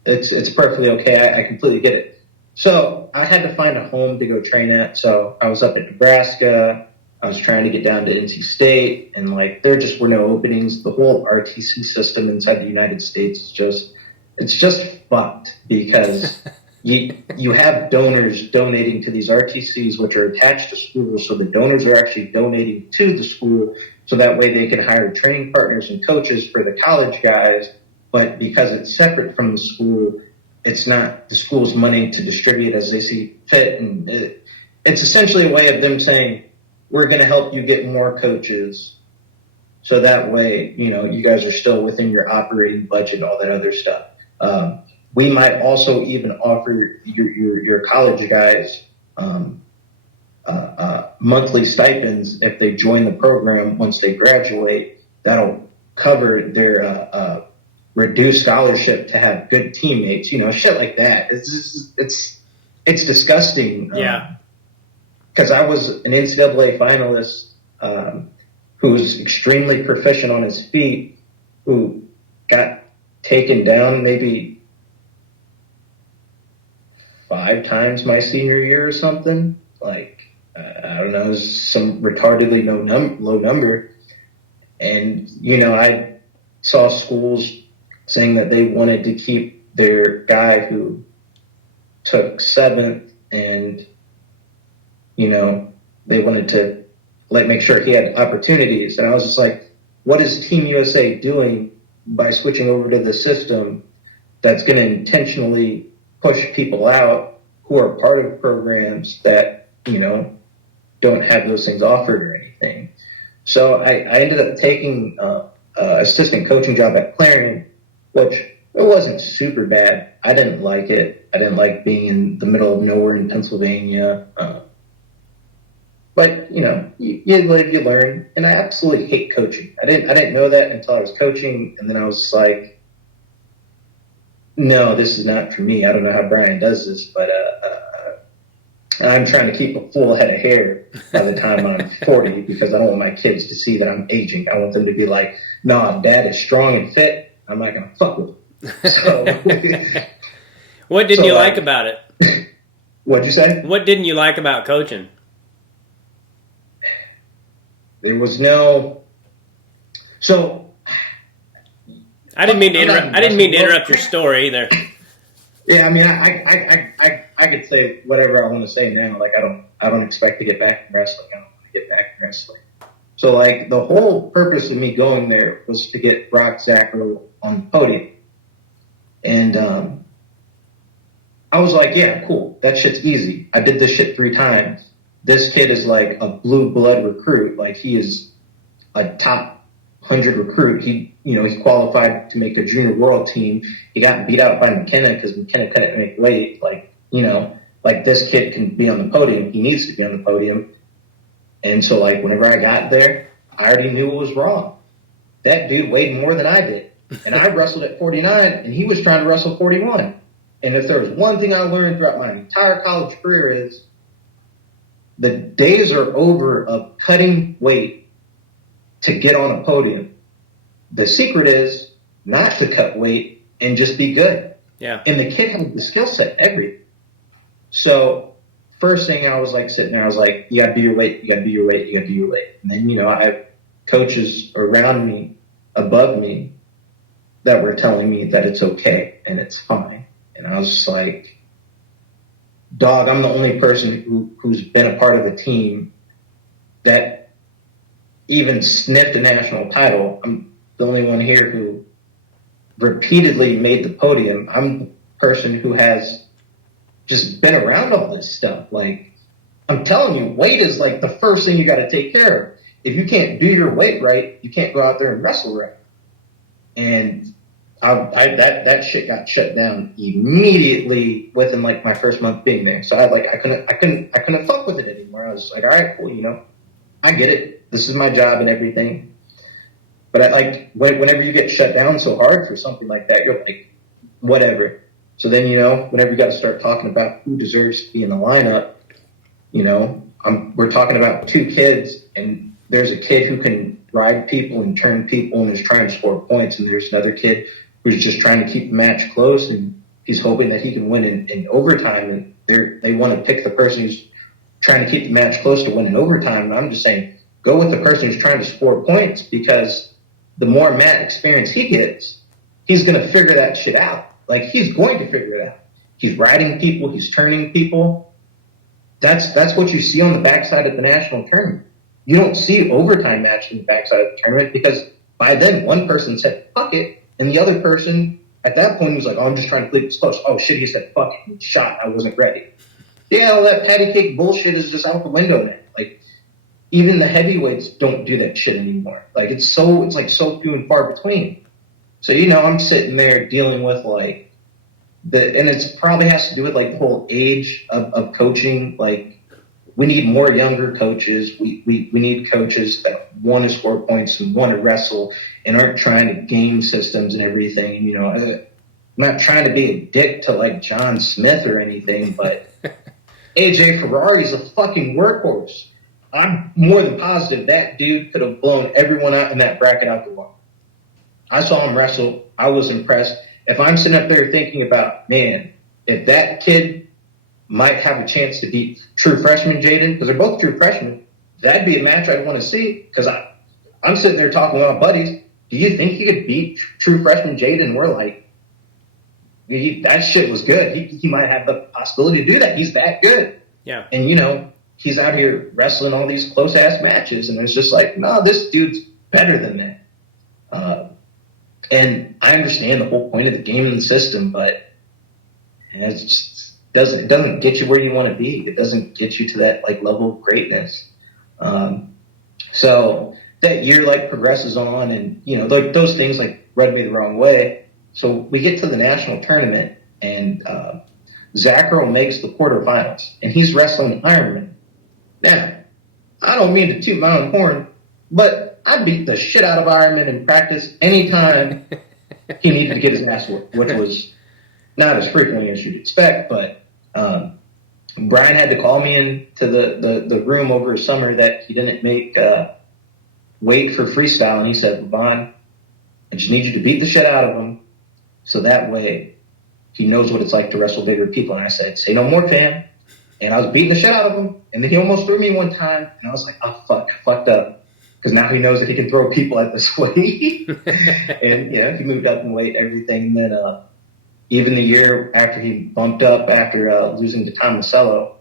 it's perfectly okay. I completely get it. So I had to find a home to go train at. So I was up at Nebraska. I was trying to get down to NC State, and like there just were no openings. The whole RTC system inside the United States is just fucked because you have donors donating to these RTCs, which are attached to schools. So the donors are actually donating to the school, so that way they can hire training partners and coaches for the college guys. But because it's separate from the school, it's not the school's money to distribute as they see fit. And it's essentially a way of them saying, we're going to help you get more coaches. So that way, you know, you guys are still within your operating budget, all that other stuff. We might also even offer your college guys monthly stipends if they join the program once they graduate. That'll cover their reduced scholarship to have good teammates. You know, shit like that. It's disgusting. Yeah. Because I was an NCAA finalist who was extremely proficient on his feet, who got taken down maybe 5 times my senior year or something. Like, I don't know, some retardedly low number. And, you know, I saw schools saying that they wanted to keep their guy who took 7th, and, you know, they wanted to make sure he had opportunities. And I was just like, what is Team USA doing by switching over to the system that's going to intentionally push people out who are part of programs that, you know, don't have those things offered or anything? So I ended up taking an assistant coaching job at Clarion, which it wasn't super bad. I didn't like it. I didn't like being in the middle of nowhere in Pennsylvania. But, you know, you live, you learn. And I absolutely hate coaching. I didn't know that until I was coaching. And then I was like, no, this is not for me. I don't know how Brian does this, but I'm trying to keep a full head of hair by the time I'm 40 because I don't want my kids to see that I'm aging. I want them to be like, nah, Dad is strong and fit. I'm not going to fuck with him. So, what didn't you like about it? What'd you say? What didn't you like about coaching? There was no. So I didn't mean to interrupt your story either. Yeah, I mean, I could say whatever I want to say now. Like, I don't expect to get back in wrestling. I don't want to get back in wrestling. So, like, the whole purpose of me going there was to get Brock Zacro on the podium. And I was like, yeah, cool. That shit's easy. I did this shit 3 times. This kid is like a blue blood recruit. Like, he is a top 100 recruit. He qualified to make a junior world team. He got beat out by McKenna because McKenna couldn't make weight. Like, you know, like this kid can be on the podium. He needs to be on the podium. And so, like, whenever I got there, I already knew what was wrong. That dude weighed more than I did. And I wrestled at 49, and he was trying to wrestle 41. And if there was one thing I learned throughout my entire college career is the days are over of cutting weight to get on a podium. The secret is not to cut weight and just be good. Yeah. And the kid had the skill set, everything. So first thing I was like sitting there, I was like, you got to do your weight, you got to do your weight, you got to do your weight. And then, I have coaches around me, above me, that were telling me that it's okay and it's fine. And I was just like, dog, I'm the only person who's been a part of a team that even sniffed a national title. I'm the only one here who repeatedly made the podium. I'm the person who has just been around all this stuff. Like, I'm telling you, weight is like the first thing you got to take care of. If you can't do your weight right, you can't go out there and wrestle right. And that shit got shut down immediately within like my first month being there. So I couldn't fuck with it anymore. I was like, all right, cool, I get it. This is my job and everything. But whenever you get shut down so hard for something like that, you're like, whatever. So then, whenever you got to start talking about who deserves to be in the lineup, we're talking about two kids, and there's a kid who can ride people and turn people and is trying to score points, and there's another kid who's just trying to keep the match close, and he's hoping that he can win in overtime, and they want to pick the person who's trying to keep the match close to win in overtime. And I'm just saying, go with the person who's trying to score points, because the more mat experience he gets, he's going to figure that shit out. Like, he's going to figure it out. He's riding people. He's turning people. That's what you see on the backside of the national tournament. You don't see overtime match in the backside of the tournament, because by then one person said, fuck it. And the other person at that point was like, oh, I'm just trying to clear this close. Oh shit, he said, fuck it. He shot. I wasn't ready. Yeah, all that patty cake bullshit is just out the window now. Like, even the heavyweights don't do that shit anymore. Like, it's so few and far between. So, I'm sitting there dealing with and it's probably has to do with like the whole age of coaching. Like, we need more younger coaches. We need coaches that want to score points and want to wrestle and aren't trying to game systems and everything. I'm not trying to be a dick to like John Smith or anything, but AJ Ferrari's a fucking workhorse. I'm more than positive that dude could have blown everyone out in that bracket out the wall. I saw him wrestle. I was impressed. If I'm sitting up there thinking about, man, if that kid might have a chance to beat true freshman Jaden, because they're both true freshmen, that'd be a match I'd want to see. Because I'm sitting there talking with my buddies. Do you think he could beat true freshman Jaden? We're like, that shit was good. He might have the possibility to do that. He's that good. Yeah. And, he's out here wrestling all these close-ass matches. And it's just like, no, this dude's better than that. And I understand the whole point of the game and the system, but it just doesn't get you where you want to be. It doesn't get you to that like level of greatness. So that year like progresses on, and those things like rubbed me the wrong way. So we get to the national tournament, and Zach Earl makes the quarterfinals, and he's wrestling Ironman. Now, I don't mean to toot my own horn, but I beat the shit out of Ironman in practice anytime he needed to get his ass whooped, which was not as frequently as you'd expect. But Brian had to call me into the room over a summer that he didn't make weight for freestyle, and he said, Lavion, I just need you to beat the shit out of him, so that way he knows what it's like to wrestle bigger people. And I said, say no more, fam. And I was beating the shit out of him, and then he almost threw me one time, and I was like, oh fuck, fucked up. Because now he knows that he can throw people at this weight. And, he moved up in weight, everything. And then even the year after he bumped up after losing to Tomasello,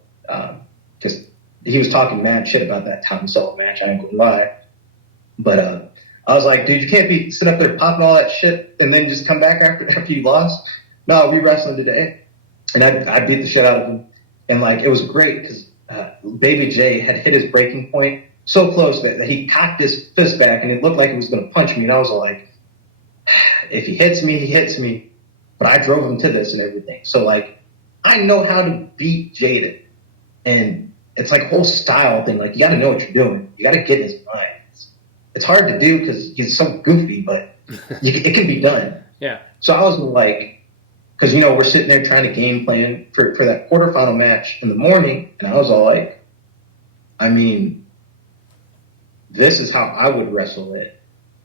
because he was talking mad shit about that Tomasello match, I ain't gonna lie. But I was like, dude, you can't be sitting up there popping all that shit and then just come back after you lost. No, we wrestling today. And I beat the shit out of him. And, it was great because Baby J had hit his breaking point so close that he cocked his fist back, and it looked like he was going to punch me. And I was like, if he hits me, he hits me. But I drove him to this and everything. So, I know how to beat Jaden. And it's like a whole style thing. You got to know what you're doing. You got to get in his mind. It's hard to do because he's so goofy, but it can be done. Yeah. So I was like, because, we're sitting there trying to game plan for that quarterfinal match in the morning. And I was all like, I mean, this is how I would wrestle it.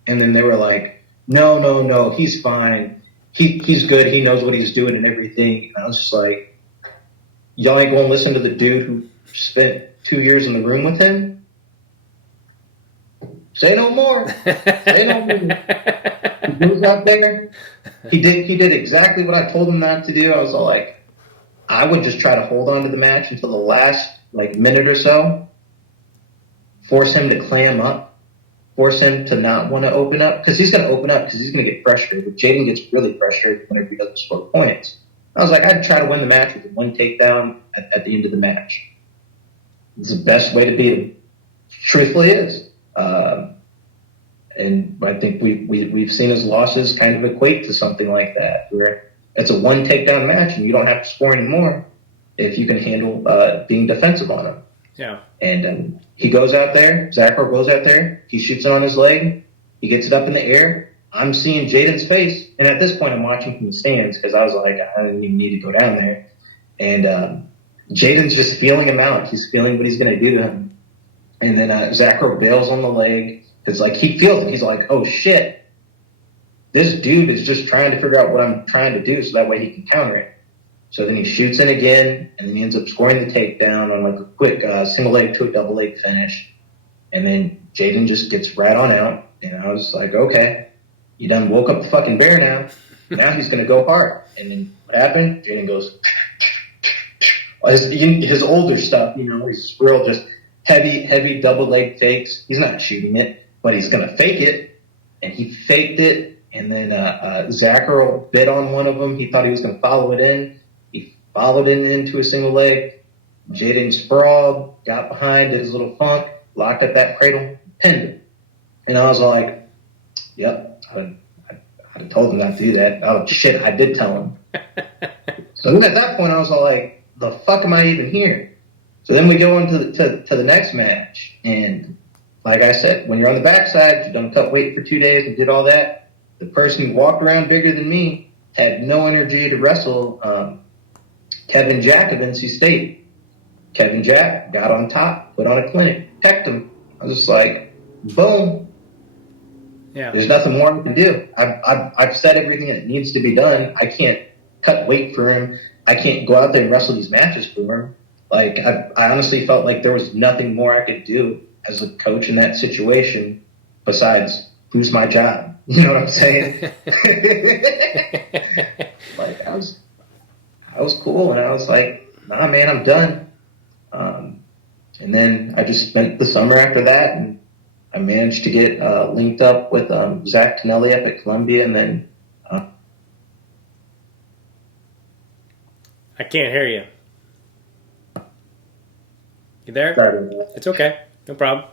And then they were like, no, he's fine. He's good. He knows what he's doing and everything. And I was just like, y'all ain't going to listen to the dude who spent 2 years in the room with him? Say no more. Say no more. He goes out there. He did exactly what I told him not to do. I was all like, I would just try to hold on to the match until the last minute or so. Force him to clam up. Force him to not want to open up, because he's going to open up because he's going to get frustrated. Jaden gets really frustrated whenever he doesn't score points. I was like, I'd try to win the match with one takedown at the end of the match. It's the best way to beat him. Truthfully is. And I think we've seen his losses kind of equate to something like that, where it's a one takedown match and you don't have to score anymore if you can handle being defensive on him. Yeah. And he goes out there, Zacharo goes out there, he shoots it on his leg, he gets it up in the air. I'm seeing Jaden's face, and at this point I'm watching from the stands because I was like, I didn't even need to go down there. And Jaden's just feeling him out. He's feeling what he's going to do to him. And then Zacharo bails on the leg because he feels it. He's like, oh shit, this dude is just trying to figure out what I'm trying to do so that way he can counter it. So then he shoots in again, and then he ends up scoring the takedown on a quick single leg to a double leg finish. And then Jaden just gets right on out, and I was like, okay, you done woke up the fucking bear now. Now he's going to go hard. And then what happened? Jaden goes, his older stuff, he's real just heavy double leg fakes. He's not shooting it, but he's going to fake it. And he faked it, and then Zacharo bit on one of them. He thought he was going to follow it in. He followed it into a single leg. Jaden sprawled, got behind, did his little funk, locked up that cradle, pinned him. And I was like, yep, I told him not to do that. Oh, shit, I did tell him. So then at that point, I was all like, the fuck am I even here? So then we go into to the next match. And like I said, when you're on the backside, you don't cut weight for 2 days and did all that. The person who walked around bigger than me had no energy to wrestle Kevin Jack of NC State. Kevin Jack got on top, put on a clinic, pecked him. I was just like, boom. Yeah. There's nothing more I can do. I've said everything that needs to be done. I can't cut weight for him. I can't go out there and wrestle these matches for him. I honestly felt like there was nothing more I could do as a coach in that situation besides lose my job. You know what I'm saying? I was cool, and I was like, nah, man, I'm done. And then I just spent the summer after that, and I managed to get linked up with Zach Tonelli up at Columbia, and then I can't hear you. You there? Sorry. It's okay. No problem.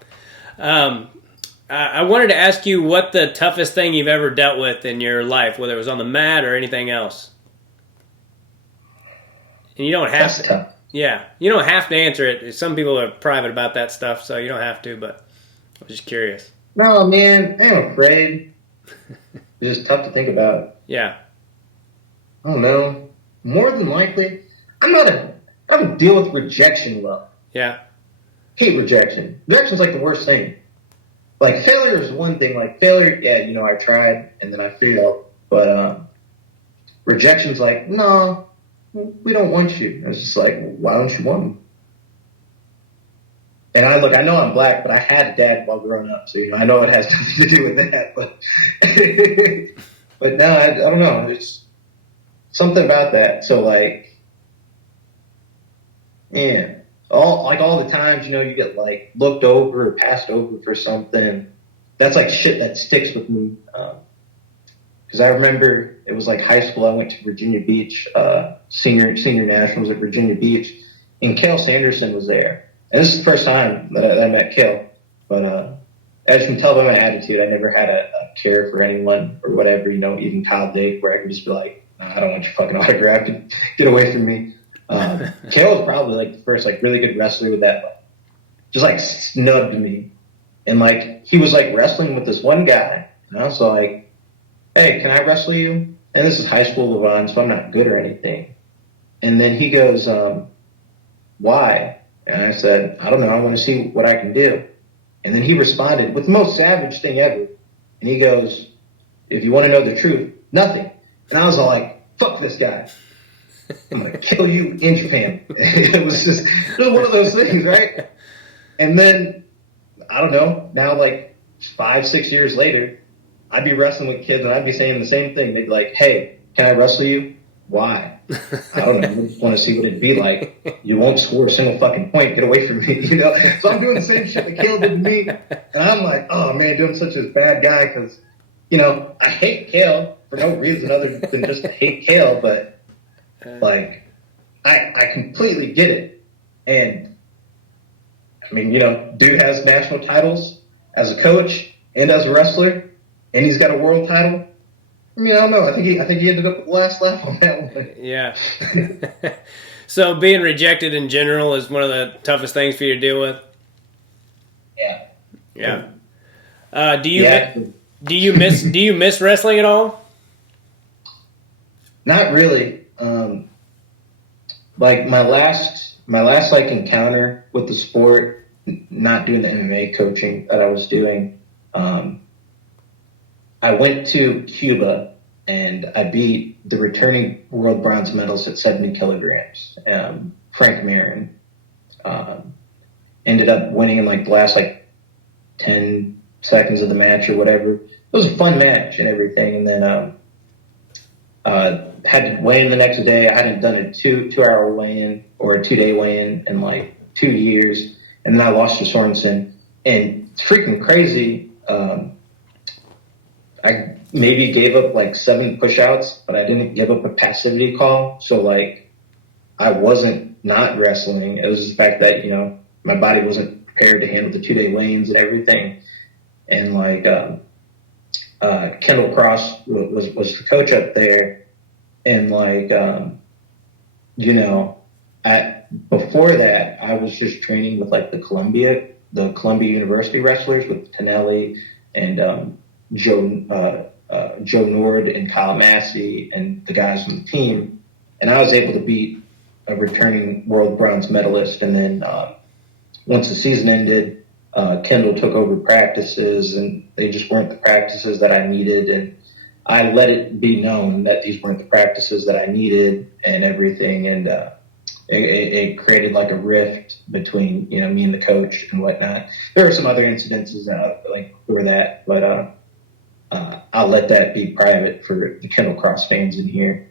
I wanted to ask you what the toughest thing you've ever dealt with in your life, whether it was on the mat or anything else. And you don't have to. Yeah, you don't have to answer it. Some people are private about that stuff, so you don't have to, but I was just curious. No, man, I'm afraid. It's just tough to think about. Yeah. I don't know. More than likely, I don't deal with rejection well. Yeah. Hate rejection. Rejection's the worst thing. Failure is one thing. Failure, yeah, I tried and then I failed. But rejection's no, we don't want you. I was just why don't you want me? And I know I'm black, but I had a dad while growing up, so I know it has nothing to do with that. But but no, I don't know. There's something about that. So yeah. All the times, you get looked over or passed over for something. That's shit that sticks with me. Because I remember it was high school. I went to Virginia Beach, senior nationals at Virginia Beach, and Cale Sanderson was there. And this is the first time that I met Cale. But as you can tell by my attitude, I never had a care for anyone or whatever. Even Kyle Dake, where I could just be like, nah, I don't want your fucking autograph. Get away from me. Cale was probably the first really good wrestler with that just snubbed me, and he was wrestling with this one guy, and I was like, hey, can I wrestle you? And this is high school Lavion, so I'm not good or anything. And then he goes, why? And I said, I don't know, I want to see what I can do. And then he responded with the most savage thing ever, and he goes, If you want to know the truth, nothing. And I was all like, fuck this guy. I'm going to kill you and your family. It was one of those things, right? And then, I don't know, now like 5-6 years later, I'd be wrestling with kids and I'd be saying the same thing. They'd be like, hey, can I wrestle you? Why? I don't know. I just want to see what it'd be like. You won't score a single fucking point. Get away from me. So I'm doing the same shit that Kale did to me. And I'm like, oh man, I'm such a bad guy because, I hate Kale for no reason other than just to hate Kale. But like, I completely get it. And I mean, dude has national titles as a coach and as a wrestler, and he's got a world title. I mean, I don't know. I think he ended up with the last laugh on that one. Yeah. So being rejected in general is one of the toughest things for you to deal with. Yeah. Yeah. Do you miss wrestling at all? Not really. Like my last like encounter with the sport, not doing the MMA coaching that I was doing. I went to Cuba and I beat the returning world bronze medalist at 70 kilograms, Frank Marin. Ended up winning in like the last like 10 seconds of the match or whatever. It was a fun match and everything. And then had to weigh in the next day. I hadn't done a two-hour weigh-in or a 2-day weigh-in in like 2 years. And then I lost to Sorensen. And it's freaking crazy. I maybe gave up like 7 push-outs, but I didn't give up a passivity call. So like I wasn't not wrestling. It was the fact that, my body wasn't prepared to handle the 2-day weigh-ins and everything. And like Kendall Cross was the coach up there. And like, before that, I was just training with like the Columbia University wrestlers with Tonelli and Joe Nord and Kyle Massey and the guys on the team. And I was able to beat a returning world bronze medalist. And then once the season ended, Kendall took over practices and they just weren't the practices that I needed. And I let it be known that these weren't the practices that I needed and everything. And it created like a rift between, me and the coach and whatnot. There were some other incidences like before that, but I'll let that be private for the Kendall Cross fans in here.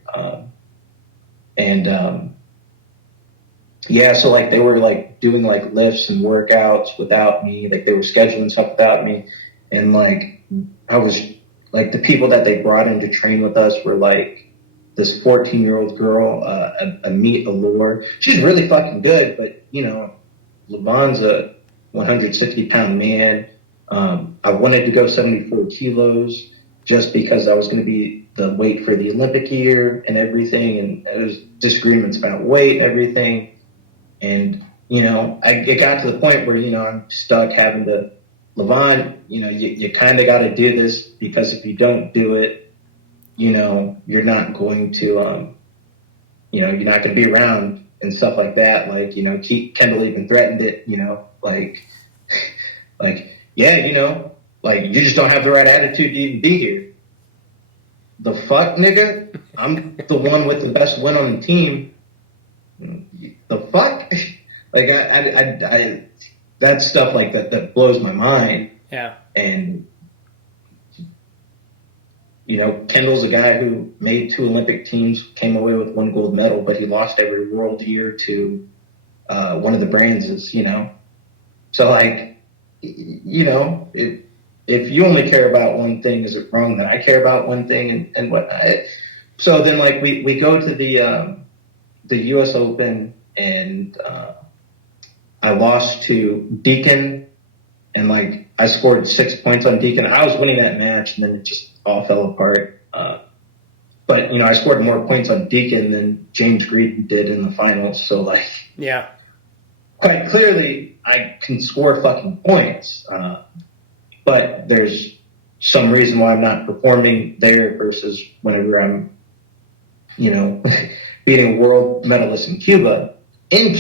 So like they were like doing like lifts and workouts without me. Like they were scheduling stuff without me. And like I was like the people that they brought in to train with us were like this 14-year-old girl, Amit Allure. She's really fucking good, but Lavon's a 160-pound man. I wanted to go 74 kilos just because I was going to be the weight for the Olympic year and everything. And there was disagreements about weight and everything. And, it got to the point where, I'm stuck having to, Lavon, you kind of got to do this because if you don't do it, you're not going to, you're not going to be around and stuff like that. Like, Kendall even threatened it, like, yeah, like you just don't have the right attitude to even be here. The fuck, nigga? I'm the one with the best win on the team. The fuck? Like I that stuff like that blows my mind. Yeah. And Kendall's a guy who made 2 Olympic teams, came away with 1 gold medal, but he lost every world year to one of the Brands, So like, if you only care about one thing, is it wrong that I care about one thing and whatnot? So then like we go to the U.S. Open and I lost to Deacon and like I scored 6 points on Deacon. I was winning that match and then it just all fell apart. But I scored more points on Deacon than James Greed did in the finals. So like, yeah, quite clearly I can score fucking points. But there's some reason why I'm not performing there versus whenever I'm, beating a world medalist in Cuba. And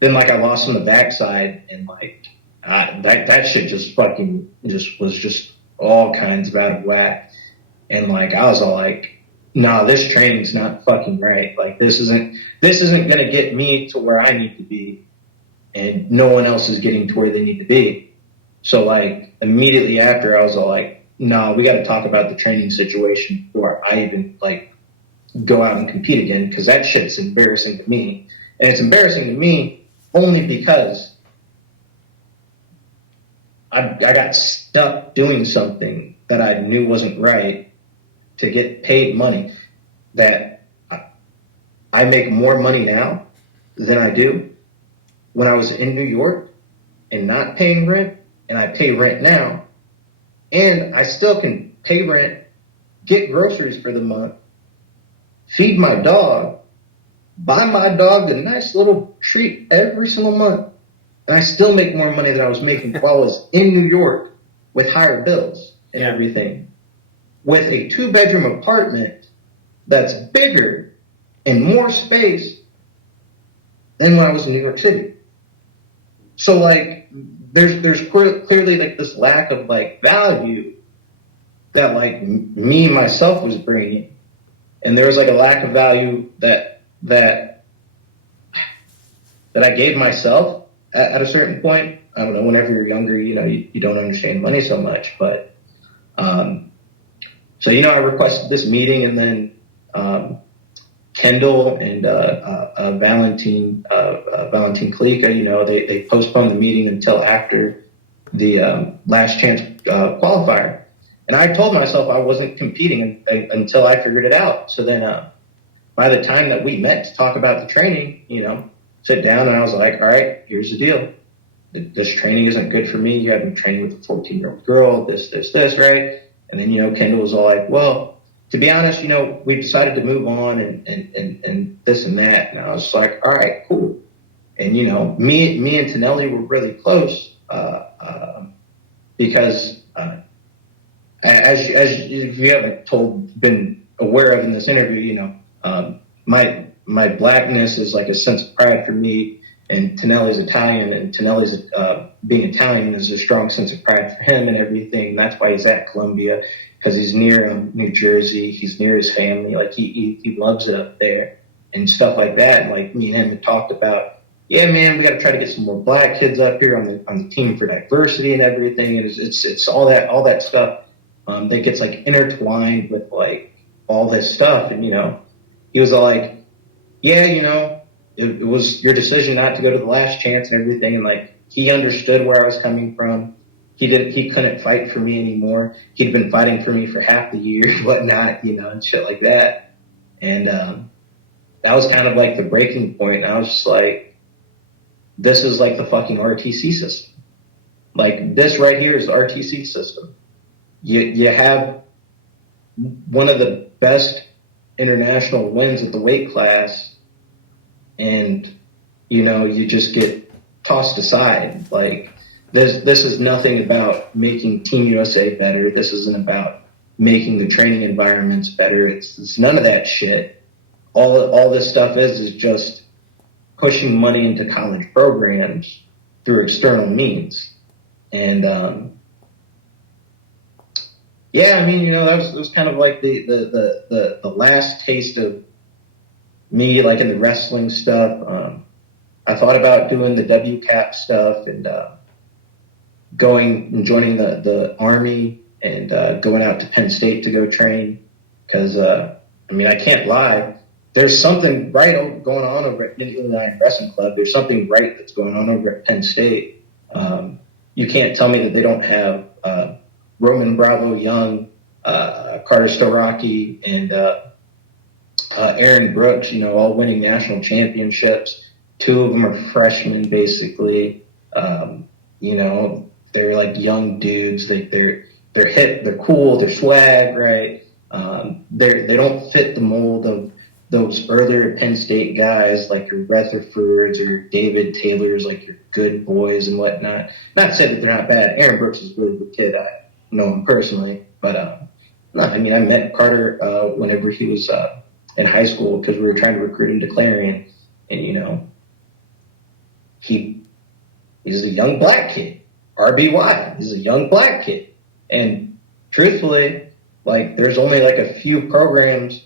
then like I lost on the backside and like that shit just fucking was just all kinds of out of whack. And like, I was all like, nah, this training's not fucking right. Like, this isn't going to get me to where I need to be. And no one else is getting to where they need to be. So like, immediately after, I was all like, nah, we got to talk about the training situation before I even like go out and compete again. Cause that shit's embarrassing to me. And it's embarrassing to me only because I got stuck doing something that I knew wasn't right to get paid money. That I make more money now than I do when I was in New York and not paying rent, and I pay rent now, and I still can pay rent, get groceries for the month, feed my dog, buy my dog a nice little treat every single month, and I still make more money than I was making while I was in New York with higher bills and everything. With a 2-bedroom apartment that's bigger and more space than when I was in New York City. So like, there's clearly like this lack of like value that like me myself was bringing, and there was like a lack of value that I gave myself at a certain point. I don't know. Whenever you're younger, you know, you don't understand money so much, but so you know, I requested this meeting, and then Kendall and Valentin Kalika, you know, they postponed the meeting until after the last chance qualifier. And I told myself I wasn't competing until I figured it out. So then by the time that we met to talk about the training, you know, sit down, and I was like, all right, here's the deal. This training isn't good for me. You have me training with a 14-year-old girl, this, right? And then, you know, Kendall was all like, well, to be honest, you know, we've decided to move on and this and that. And I was like, all right, cool. And, you know, me and Tonelli were really close because as if you haven't been aware of in this interview, you know, my blackness is like a sense of pride for me, and Tonelli's Italian, and Tonelli's being Italian is a strong sense of pride for him and everything. And that's why he's at Columbia, because he's near New Jersey. He's near his family. Like he loves it up there and stuff like that. And like me and him had talked about, yeah, man, we got to try to get some more black kids up here on the team for diversity and everything. And it's all that stuff that gets like intertwined with like all this stuff. And you know, he was all like, yeah, you know, it was your decision not to go to the last chance and everything. And like, he understood where I was coming from. He couldn't fight for me anymore. He'd been fighting for me for half the year and whatnot, you know, and shit like that. And that was kind of like the breaking point. And I was just like, this is like the fucking RTC system. Like, this right here is the RTC system. You have one of the best international wins at the weight class, and you know, you just get tossed aside. Like, this is nothing about making Team USA better. This isn't about making the training environments better. It's none of that shit. All this stuff is just pushing money into college programs through external means. And yeah, I mean, you know, that was kind of like the last taste of me, like in the wrestling stuff. I thought about doing the WCAP stuff and going and joining the Army and going out to Penn State to go train. Because, I mean, I can't lie. There's something right going on over at Indiana Wrestling Club. There's something right that's going on over at Penn State. You can't tell me that they don't have Roman Bravo Young, Carter Storaki, and Aaron Brooks, you know, all winning national championships. 2 of them are freshmen, basically. You know, they're like young dudes. They're hip, they're cool, they're swag, right? They don't fit the mold of those earlier Penn State guys like your Rutherfords or David Taylors, like your good boys and whatnot. Not to say that they're not bad. Aaron Brooks is a really good kid. I know him personally, but no, I mean, I met Carter whenever he was in high school because we were trying to recruit him to Clarion, and you know, he's a young black kid. RBY, he's a young black kid, and truthfully, like there's only like a few programs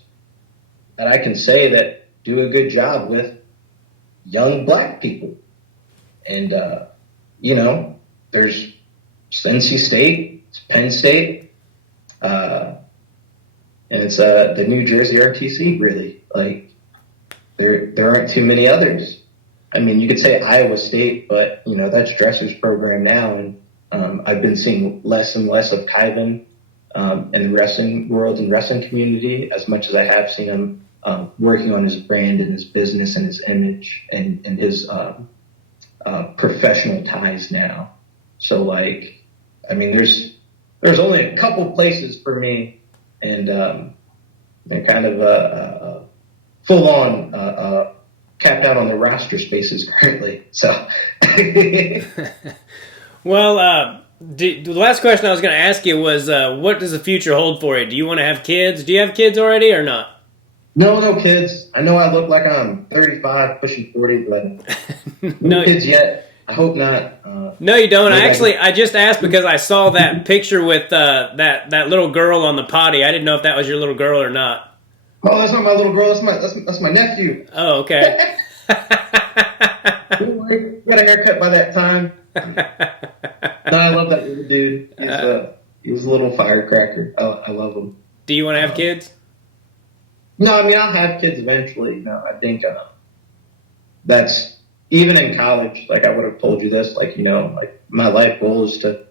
that I can say that do a good job with young black people. And, you know, there's NC State, it's Penn State, and it's the New Jersey RTC, really. Like, there aren't too many others. I mean, you could say Iowa State, but, you know, that's Dresser's program now. And I've been seeing less and less of Kyvan in the wrestling world and wrestling community, as much as I have seen him working on his brand and his business and his image and his professional ties now. So, like, I mean, there's only a couple places for me, and they're kind of full on capped out on the roster spaces currently. So, well, the last question I was going to ask you was, what does the future hold for you? Do you want to have kids? Do you have kids already or not? No kids. I know I look like I'm 35, pushing 40, but no kids yet. I hope not. No, you don't. I just asked because I saw that picture with that little girl on the potty. I didn't know if that was your little girl or not. Oh, that's not my little girl. That's my nephew. Oh, okay. Don't worry, got a haircut by that time. No, I love that little dude. He's a little firecracker. I love him. Do you want to have kids? No, I mean, I'll have kids eventually. No, I think that's, even in college, like I would have told you this, like, you know, like my life goal is to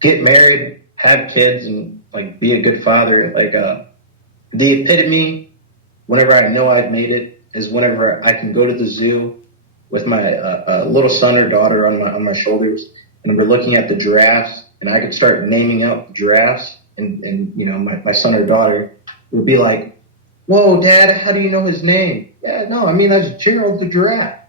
get married, have kids, and like be a good father. Like the epitome, whenever I know I've made it, is whenever I can go to the zoo with my little son or daughter on my shoulders, and we're looking at the giraffes, and I could start naming out the giraffes, and you know, my son or daughter would be like, "Whoa, Dad, how do you know his name?" "Yeah, no, I mean, that's Gerald the giraffe.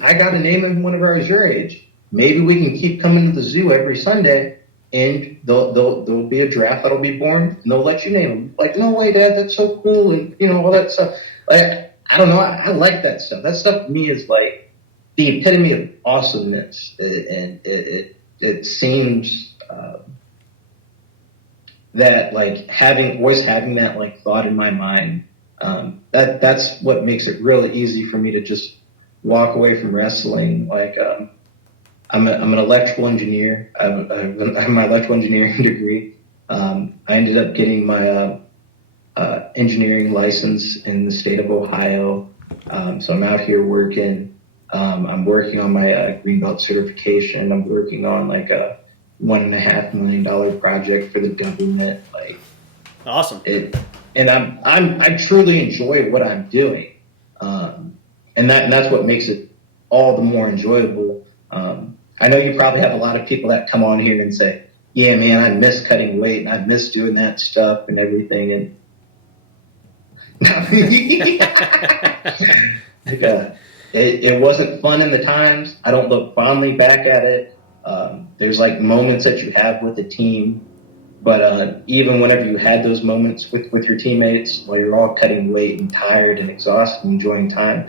I got to name him whenever I was your age. Maybe we can keep coming to the zoo every Sunday, and there'll be a giraffe that'll be born, and they'll let you name him." Like, "No way, Dad, that's so cool," and you know, all that stuff. Like, I don't know, I like that stuff. That stuff to me is like the epitome of awesomeness, and it seems that like always having that like thought in my mind, that's what makes it really easy for me to just walk away from wrestling. Like, I'm an electrical engineer. I have my electrical engineering degree. I ended up getting my engineering license in the state of Ohio. So I'm out here working. I'm working on my green belt certification. I'm working on like a $1.5 million project for the government. Like, awesome. And I truly enjoy what I'm doing. And that's what makes it all the more enjoyable. I know you probably have a lot of people that come on here and say, "Yeah, man, I miss cutting weight and I miss doing that stuff and everything." And like, it wasn't fun in the times. I don't look fondly back at it. There's like moments that you have with the team, but even whenever you had those moments with your teammates while you're all cutting weight and tired and exhausted and enjoying time,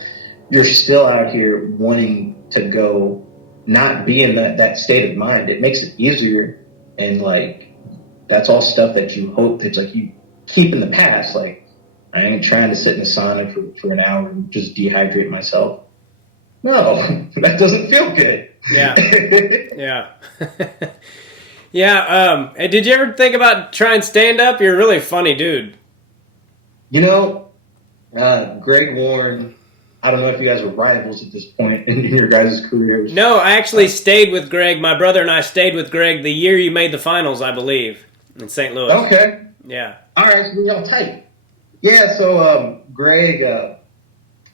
you're still out here wanting to go, not be in that state of mind. It makes it easier, and like that's all stuff that you hope that's like you keep in the past. Like, I ain't trying to sit in a sauna for an hour and just dehydrate myself. No, that doesn't feel good. Yeah. Yeah. Yeah. Did you ever think about trying stand up? You're a really funny dude. You know, Greg Warren, I don't know if you guys are rivals at this point in your guys' careers. No, I actually stayed with Greg. My brother and I stayed with Greg the year you made the finals, I believe, in St. Louis. Okay. Yeah. All right, so we're all tight. Yeah, so Greg,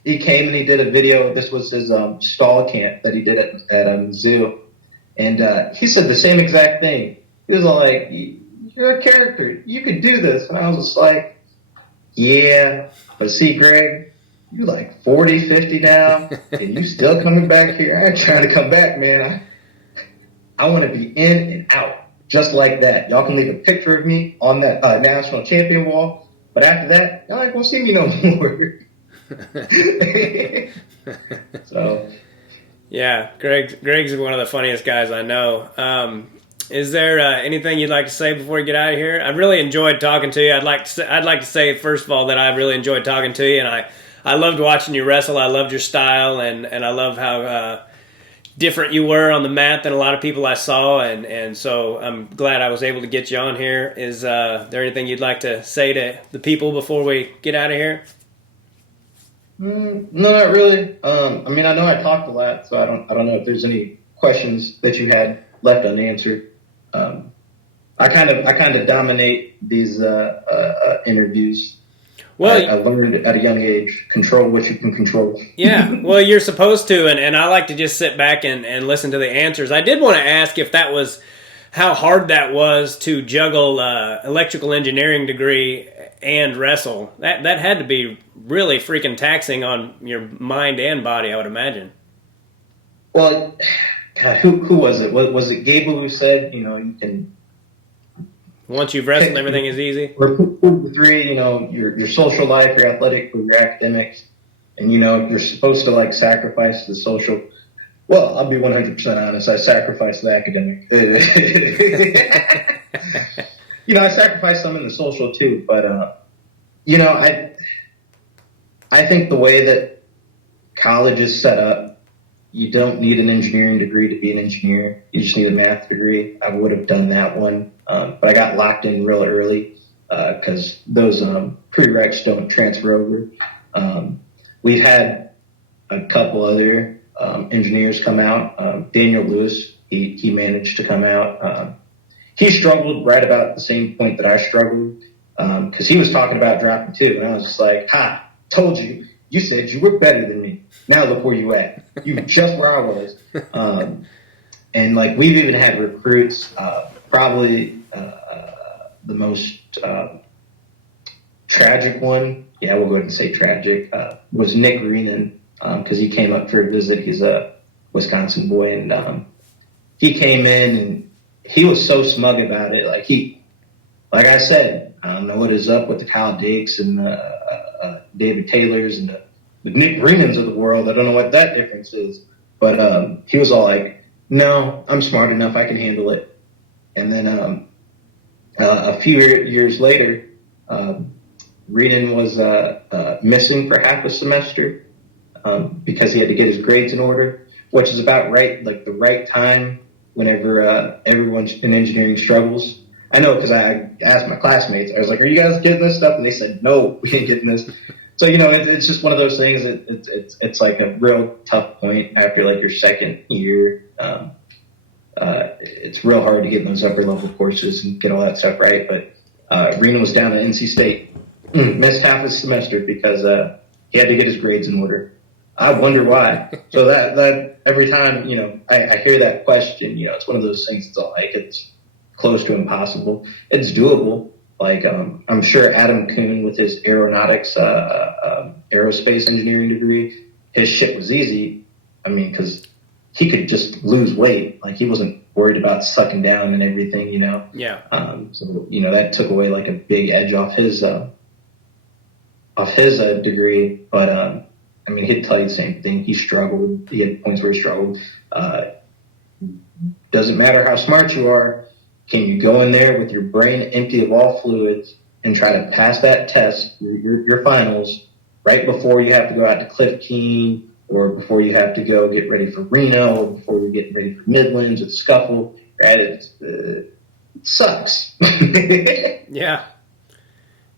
he came and he did a video. This was his stall camp that he did at zoo. And he said the same exact thing. He was like, "You're a character. You could do this." And I was just like, "Yeah, but see, Greg, you like 40, 50 now, and you still coming back here. I ain't trying to come back, man. I want to be in and out, just like that. Y'all can leave a picture of me on that national champion wall, but after that, y'all ain't gonna see me no more." So, yeah, Greg's one of the funniest guys I know. Is there anything you'd like to say before we get out of here? I really enjoyed talking to you. I'd like to say first of all that I really enjoyed talking to you, and I loved watching you wrestle. I loved your style, and I love how different you were on the mat than a lot of people I saw, and so I'm glad I was able to get you on here. Is there anything you'd like to say to the people before we get out of here? No, not really. I mean, I know I talked a lot, so I don't know if there's any questions that you had left unanswered. I kind of dominate these interviews. Well, I learned at a young age, control what you can control. Yeah, well, you're supposed to, and I like to just sit back and listen to the answers. I did want to ask if that was how hard that was to juggle electrical engineering degree and wrestle. That had to be really freaking taxing on your mind and body, I would imagine. Well, God, who was it? Was it Gable who said, you can... Once you've wrestled, everything is easy? Or 3, your social life, your athletic, or your academics. And, you're supposed to, sacrifice the social. Well, I'll be 100% honest. I sacrificed the academic. I sacrificed some in the social, too. But, I think the way that college is set up, you don't need an engineering degree to be an engineer. You just need a math degree. I would have done that one. But I got locked in real early because those prereqs don't transfer over. We've had a couple other engineers come out. Daniel Lewis, he managed to come out. He struggled right about the same point that I struggled because he was talking about dropping too. And I was just like, ha, told you. You said you were better than me. Now look where you at. You just where I was. And we've even had recruits, probably the most tragic one, yeah, we'll go ahead and say tragic, was Nick Reenan, because he came up for a visit. He's a Wisconsin boy, and he came in and he was so smug about it. Like I said, I don't know what is up with the Kyle Dakes and David Taylors and the Nick Reenans of the world. I don't know what that difference is. But he was all like, no, I'm smart enough. I can handle it. And then a few years later, Reenan was missing for half a semester because he had to get his grades in order, which is about right, the right time whenever everyone in engineering struggles. I know because I asked my classmates. I was like, are you guys getting this stuff? And they said, no, we ain't getting this. So, it's just one of those things. It's like a real tough point after your second year. It's real hard to get in those upper level courses and get all that stuff right. But Reno was down at NC State, missed half his semester because he had to get his grades in order. I wonder why. So that every time, I hear that question, it's one of those things. It's all it's close to impossible. It's doable. I'm sure Adam Kuhn with his aeronautics, aerospace engineering degree, his shit was easy. I mean, because he could just lose weight. He wasn't worried about sucking down and everything, Yeah. So, that took away a big edge off his degree. But, I mean, he'd tell you the same thing. He struggled. He had points where he struggled. Doesn't matter how smart you are. Can you go in there with your brain empty of all fluids and try to pass that test, your finals, right before you have to go out to Cliff Keen or before you have to go get ready for Reno or before you're getting ready for Midlands or the Scuffle, right? It sucks. Yeah.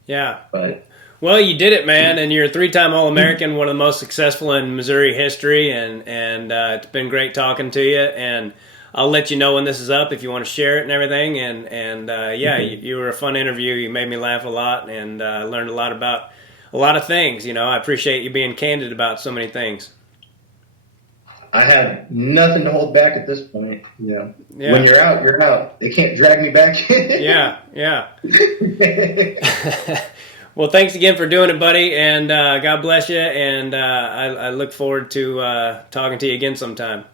Yeah. But well, you did it, man, and you're a 3-time All-American, one of the most successful in Missouri history, and it's been great talking to you, and I'll let you know when this is up if you want to share it and everything. And you were a fun interview. You made me laugh a lot, and I learned a lot about a lot of things. I appreciate you being candid about so many things. I have nothing to hold back at this point. Yeah. When you're out, you're out. They can't drag me back in. Yeah. Well, thanks again for doing it, buddy, and God bless you. And I look forward to talking to you again sometime.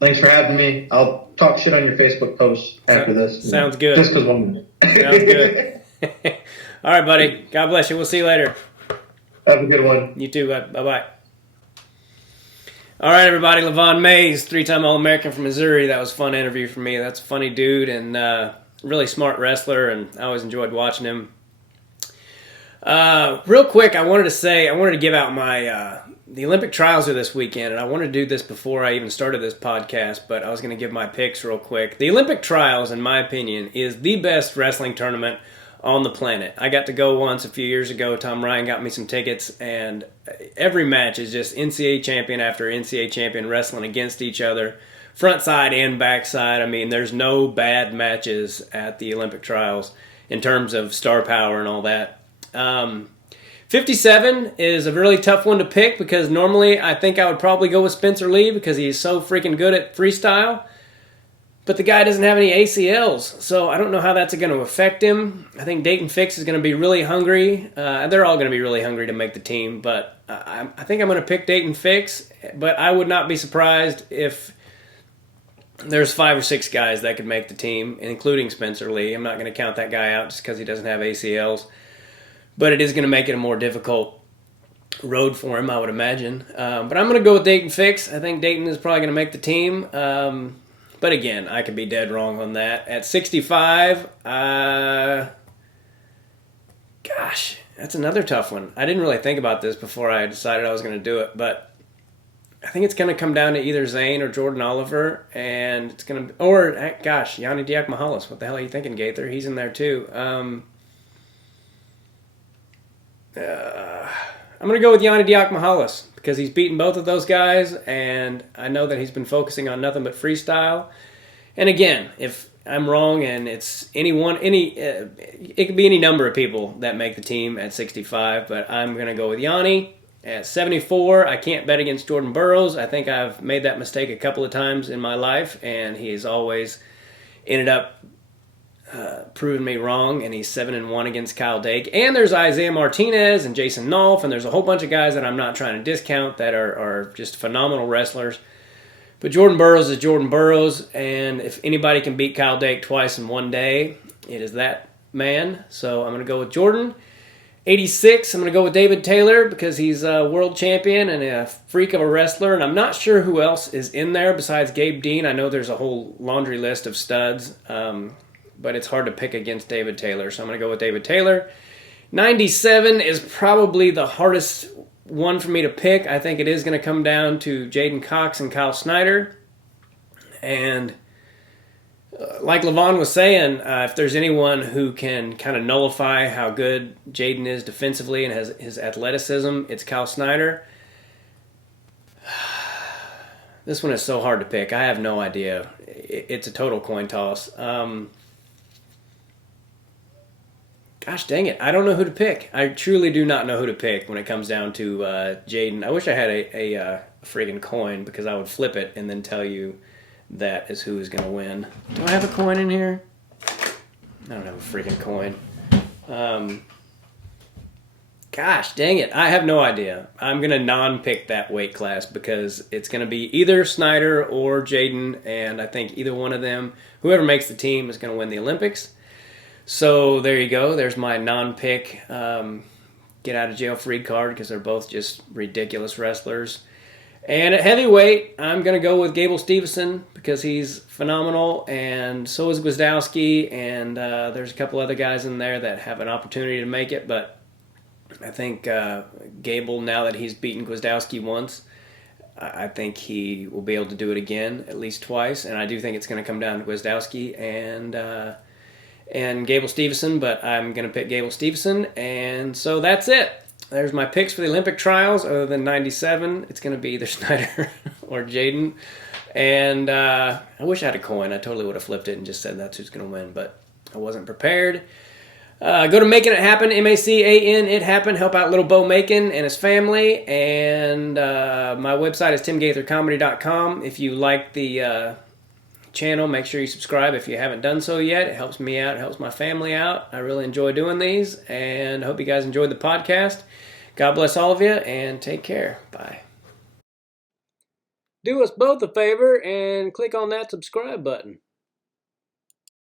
Thanks for having me. I'll talk shit on your Facebook post after this. Sounds good. Just because one minute. Sounds good. All right, buddy. God bless you. We'll see you later. Have a good one. You too, bud. Bye-bye. All right, everybody. Lavion Mayes, three-time All-American from Missouri. That was a fun interview for me. That's a funny dude and really smart wrestler, and I always enjoyed watching him. Real quick, I wanted to give out my the Olympic trials are this weekend, and I wanted to do this before I even started this podcast, but I was going to give my picks real quick. The Olympic trials, in my opinion, is the best wrestling tournament on the planet. I got to go once a few years ago. Tom Ryan got me some tickets, and every match is just NCAA champion after NCAA champion wrestling against each other, front side and back side. I mean, there's no bad matches at the Olympic trials in terms of star power and all that. 57 is a really tough one to pick because normally I think I would probably go with Spencer Lee because he's so freaking good at freestyle. But the guy doesn't have any ACLs, so I don't know how that's going to affect him. I think Dayton Fix is going to be really hungry. They're all going to be really hungry to make the team, but I think I'm going to pick Dayton Fix. But I would not be surprised if there's 5 or 6 guys that could make the team, including Spencer Lee. I'm not going to count that guy out just because he doesn't have ACLs. But it is going to make it a more difficult road for him, I would imagine. But I'm going to go with Dayton Fix. I think Dayton is probably going to make the team. But again, I could be dead wrong on that. At 65, gosh, that's another tough one. I didn't really think about this before I decided I was going to do it, but I think it's going to come down to either Zane or Jordan Oliver, and it's going to, or gosh, Yanni Diakmahalis. What the hell are you thinking, Gaither? He's in there too. I'm going to go with Yanni Diakmahalis because he's beaten both of those guys, and I know that he's been focusing on nothing but freestyle. And again, if I'm wrong and it's it could be any number of people that make the team at 65, but I'm going to go with Yanni. At 74, I can't bet against Jordan Burroughs. I think I've made that mistake a couple of times in my life, and he's always ended up proving me wrong, and he's 7-1 against Kyle Dake. And there's Isaiah Martinez and Jason Nolf, and there's a whole bunch of guys that I'm not trying to discount that are just phenomenal wrestlers. But Jordan Burroughs is Jordan Burroughs, and if anybody can beat Kyle Dake twice in one day, it is that man. So I'm going to go with Jordan. 86, I'm going to go with David Taylor because he's a world champion and a freak of a wrestler, and I'm not sure who else is in there besides Gabe Dean. I know there's a whole laundry list of studs, but it's hard to pick against David Taylor, so I'm going to go with David Taylor. 97 is probably the hardest one for me to pick. I think it is going to come down to Jaden Cox and Kyle Snyder. And like Lavion was saying, if there's anyone who can kind of nullify how good Jaden is defensively and has his athleticism, it's Kyle Snyder. This one is so hard to pick. I have no idea. It's a total coin toss. Gosh dang it. I don't know who to pick. I truly do not know who to pick when it comes down to Jaden. I wish I had a friggin' coin because I would flip it and then tell you that is who is going to win. Do I have a coin in here? I don't have a freaking coin. Gosh dang it. I have no idea. I'm going to non-pick that weight class because it's going to be either Snyder or Jaden, and I think either one of them, whoever makes the team, is going to win the Olympics. So there you go. There's my non-pick get out of jail free card because they're both just ridiculous wrestlers. And at heavyweight, I'm going to go with Gable Steveson because he's phenomenal, and so is Gwiazdowski, and there's a couple other guys in there that have an opportunity to make it, but I think Gable, now that he's beaten Gwiazdowski once, I think he will be able to do it again at least twice, and I do think it's going to come down to Gwiazdowski and Gable Steveson, but I'm going to pick Gable Steveson, and so that's it. There's my picks for the Olympic trials. Other than 97, it's going to be either Snyder or Jaden. And I wish I had a coin. I totally would have flipped it and just said that's who's going to win, but I wasn't prepared. Go to Making It Happen, M-A-C-A-N, It Happen. Help out little Bo Macon and his family. And my website is timgaithercomedy.com. If you like the channel, make sure you subscribe if you haven't done so yet. It helps me out. It helps my family out. I really enjoy doing these, and I hope you guys enjoyed the podcast. God bless all of you, and take care. Bye. Do us both a favor and click on that subscribe button.